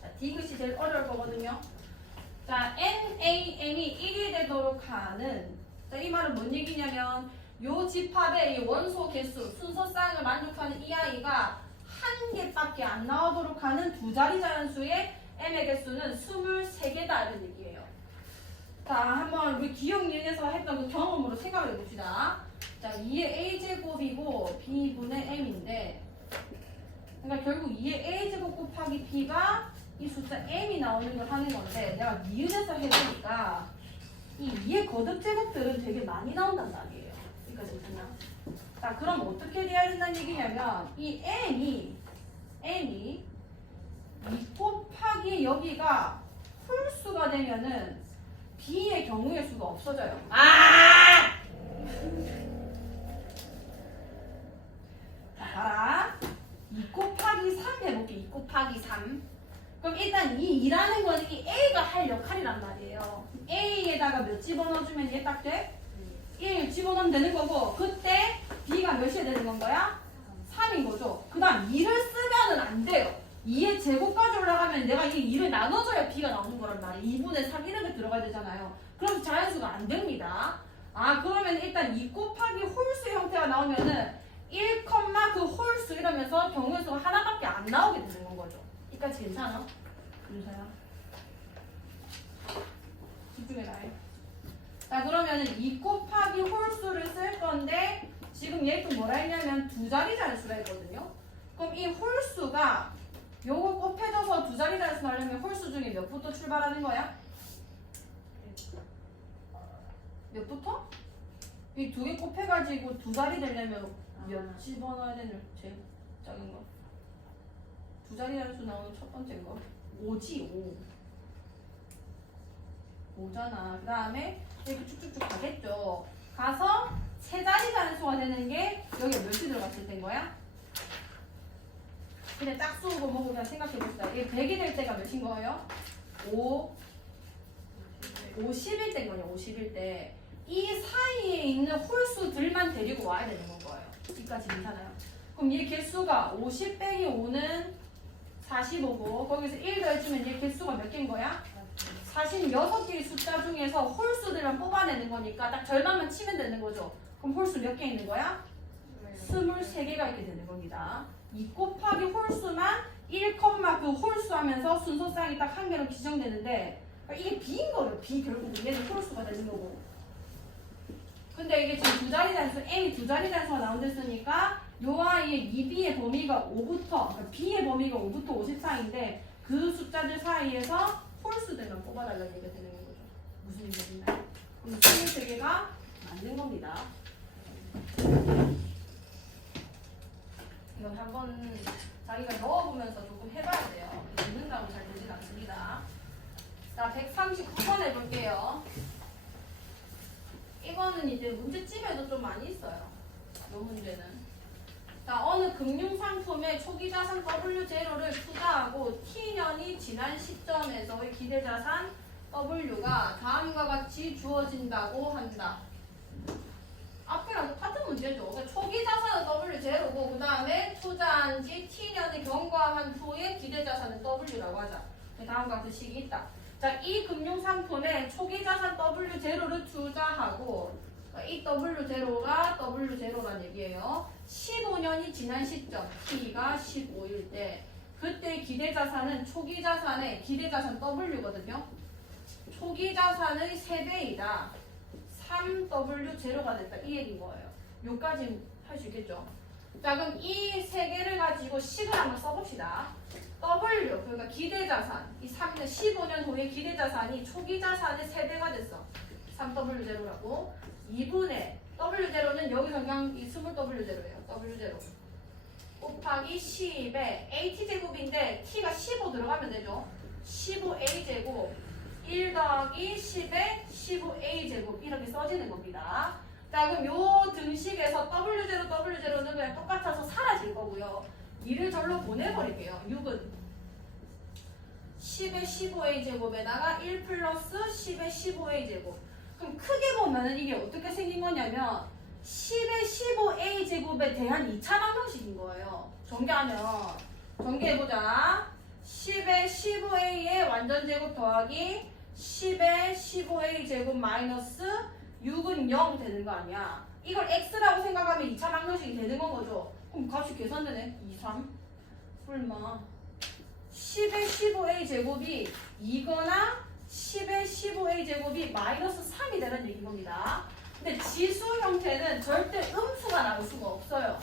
자, 디귿이 제일 어려울 거거든요. 자, NAM이 1이 되도록 하는, 자, 이 말은 뭔 얘기냐면 요 집합의 이 원소 개수, 순서쌍을 만족하는 이 아이가 한 개밖에 안 나오도록 하는 두 자리 자연수의 M의 개수는 23개다 이런 얘기예요. 자, 한번 우리 기억 니은에서 했던 그 경험으로 생각을 해봅시다. 자, 2의 A제곱이고 B분의 M인데, 그러니까 결국 2의 A제곱 곱하기 B가 이 숫자 M이 나오는 걸 하는 건데, 내가 니은에서 해보니까 이 2의 거듭제곱들은 되게 많이 나온단 말이에요. 여기까지 보시면. 자, 그럼 어떻게 돼야 된다는 얘기냐면 이 M이 2 곱하기 여기가 홀수가 되면은 B의 경우의 수가 없어져요. 자, 봐라. 2 곱하기 곱하기 3. 그럼 일단 이 2라는 건 이 A가 할 역할이란 말이에요. A에다가 몇 집어넣어주면 얘 딱 돼? 1 집어넣으면 되는 거고, 그때 B가 몇이 되는 건 거야? 3인 거죠. 그 다음 2를 쓰면은 안 돼요. 2의 제곱까지 올라가면 내가 이 2를 나눠줘야 B가 나오는 거란 말이에요. 2분의 3 이렇게 들어가야 되잖아요. 그럼 자연수가 안 됩니다. 아, 그러면 일단 2 곱하기 홀수 형태가 나오면은 1, 그 홀수 이러면서 경우의 수가 하나밖에 안 나오게 되는 건 거죠. 이까지 괜찮아? 윤서야? 집중해라. 자, 그러면은 2 곱하기 홀수를 쓸 건데 지금 얘 또 뭐라 했냐면 두 자리 자릿수라 했거든요. 그럼 이 홀수가 요거 곱해져서 두 자리 자릿수 나오려면 홀수 중에 몇부터 출발하는 거야? 몇부터? 이 두 개 곱해가지고 두 자리 되려면 몇 집어넣어야 되는 제일 작은 거? 두 자리 자릿수 나오는 첫 번째 거 5지 5잖아. 그 다음에 이렇게 쭉쭉쭉 가겠죠. 가서 세 자리 자릿수가 되는 게 여기 몇이 들어갔을 때인 거야? 그냥 짝수고 뭐고 그냥 생각해봅시다. 이게 100이 될 때가 몇인 거예요? 50일 때인 거냐, 50일 때. 이 사이에 있는 홀수들만 데리고 와야 되는 건 거예요. 여기까지 괜찮아요. 그럼 얘 개수가 50 빼기 5는 45고 거기서 1 더해주면 얘 개수가 몇 개인 거야? 46개의 숫자 중에서 홀수들만 뽑아내는 거니까 딱 절반만 치면 되는 거죠. 그럼 홀수 몇 개 있는 거야? 23개가 있게 되는 겁니다. 2 곱하기 홀수만 1, 그 홀수 하면서 순서쌍이 딱 한 개로 기정되는데 이게 B인 거예요. B 결국 얘는 홀수가 되는 거고. 근데 이게 지금 두 자리 단수, M이 두 자리 단수가 나온 데쓰니까 요 아이의 2B의 범위가 5부터, 그러니까 B의 범위가 5부터 54인데 그 숫자들 사이에서 홀수들만 뽑아달라는 얘기가 되는 거죠. 무슨 얘기인가요? 그럼 23개가 맞는 겁니다. 이건 한번 자기가 넣어보면서 조금 해봐야 돼요. 듣는다고 잘 되진 않습니다. 자, 139번 해볼게요. 이거는 이제 문제집에도 좀 많이 있어요. 이 문제는. 자, 어느 금융상품에 초기자산 W0를 투자하고 T년이 지난 시점에서의 기대자산 W가 다음과 같이 주어진다고 한다. 앞이랑 똑같은 문제죠. 그러니까 초기자산은 W0고 그 다음에 투자한 지 T년이 경과한 후에 기대자산은 W라고 하자. 다음과 같은 식이 있다. 자, 이 금융상품에 초기자산 W0를 투자하고 이 W0가 W0란 얘기예요. 15년이 지난 시점 T가 15일 때 그때 기대자산은 초기자산의 기대자산 W거든요. 초기자산의 3배이다. 3W0가 됐다. 이 얘기인 거예요. 요까지 할 수 있겠죠. 자, 그럼 이 세 개를 가지고 식을 한번 써봅시다. W, 그러니까 기대자산. 이 15년 후에 기대자산이 초기자산의 3배가 됐어. 3W0라고. 2분의 W0는 여기서 그냥 이 20W0예요. W0. 곱하기 10에 AT제곱인데 T가 15 들어가면 되죠. 15A제곱 1 더하기 10에 15A제곱 이렇게 써지는 겁니다. 자, 그럼 요 등식에서 W0, W0는 그냥 똑같아서 사라질 거고요. 2를 절로 보내버릴게요. 6은 10의 15A제곱에다가 1 플러스 10의 15A제곱. 그럼 크게 보면은 이게 어떻게 생긴 거냐면 10의 15A제곱에 대한 2차 방정식인 거예요. 전개해보자. 10의 15A의 완전제곱 더하기 10의 15A제곱 마이너스 6은 0 되는 거 아니야. 이걸 X라고 생각하면 2차 방정식이 되는 건 거죠. 그럼 값이 계산되네. 2, 3 불마 10의 15A 제곱이 2거나 10의 15A 제곱이 마이너스 3이 되는 얘기인 겁니다. 근데 지수 형태는 절대 음수가 나올 수가 없어요.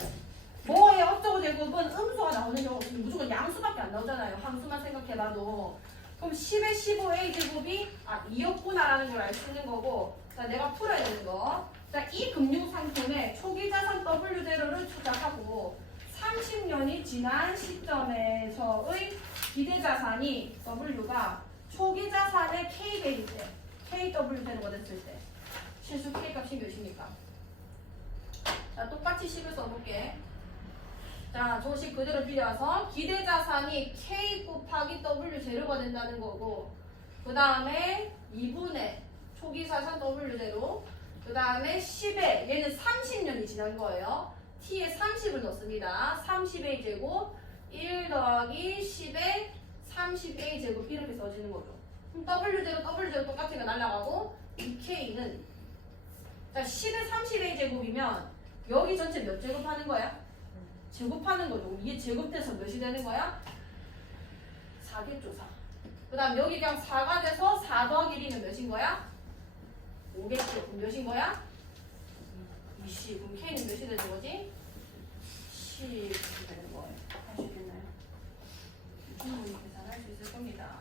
뭐의 어쩌고 제곱은 음수가 나오는 경우 없으면 무조건 양수밖에 안 나오잖아요. 함수만 생각해봐도. 그럼 10의 15A 제곱이 2였구나라는 걸 알 수 있는 거고, 자, 내가 풀어야 되는 거. 자, 이 금융상품에 초기자산 W0를 투자하고 30년이 지난 시점에서의 기대자산이 W가 초기자산의 K배일 때, KW0가 됐을 때 실수 K값이 몇입니까? 자, 똑같이 식을 써볼게. 자, 조식 그대로 빌려와서 기대자산이 W 제로가 된다는 거고, 그 다음에 2분의 초기사선 W대로, 그 다음에 10에 얘는 30년이 지난 거예요. t에 30을 넣습니다. 30a 제곱 1 더하기 10에 30a 제곱 이렇게 써지는 거죠. 그럼 W대로 똑같은 거 날라가고, 이 k는 자 10에 30a 제곱이면 여기 전체 몇 제곱하는 거야? 제곱하는 거죠. 이게 제곱돼서 몇이 되는 거야? 4겠죠, 4. 그 다음 여기 그냥 4가 돼서 4 더하기 1이면 몇인 거야? 5겠죠. 그럼 몇인 거야? 20. 그럼 K는 몇이 되는 거지? 10이 되는 거예요. 할 수 있겠나요? 충분히 계산할 수 있을 겁니다.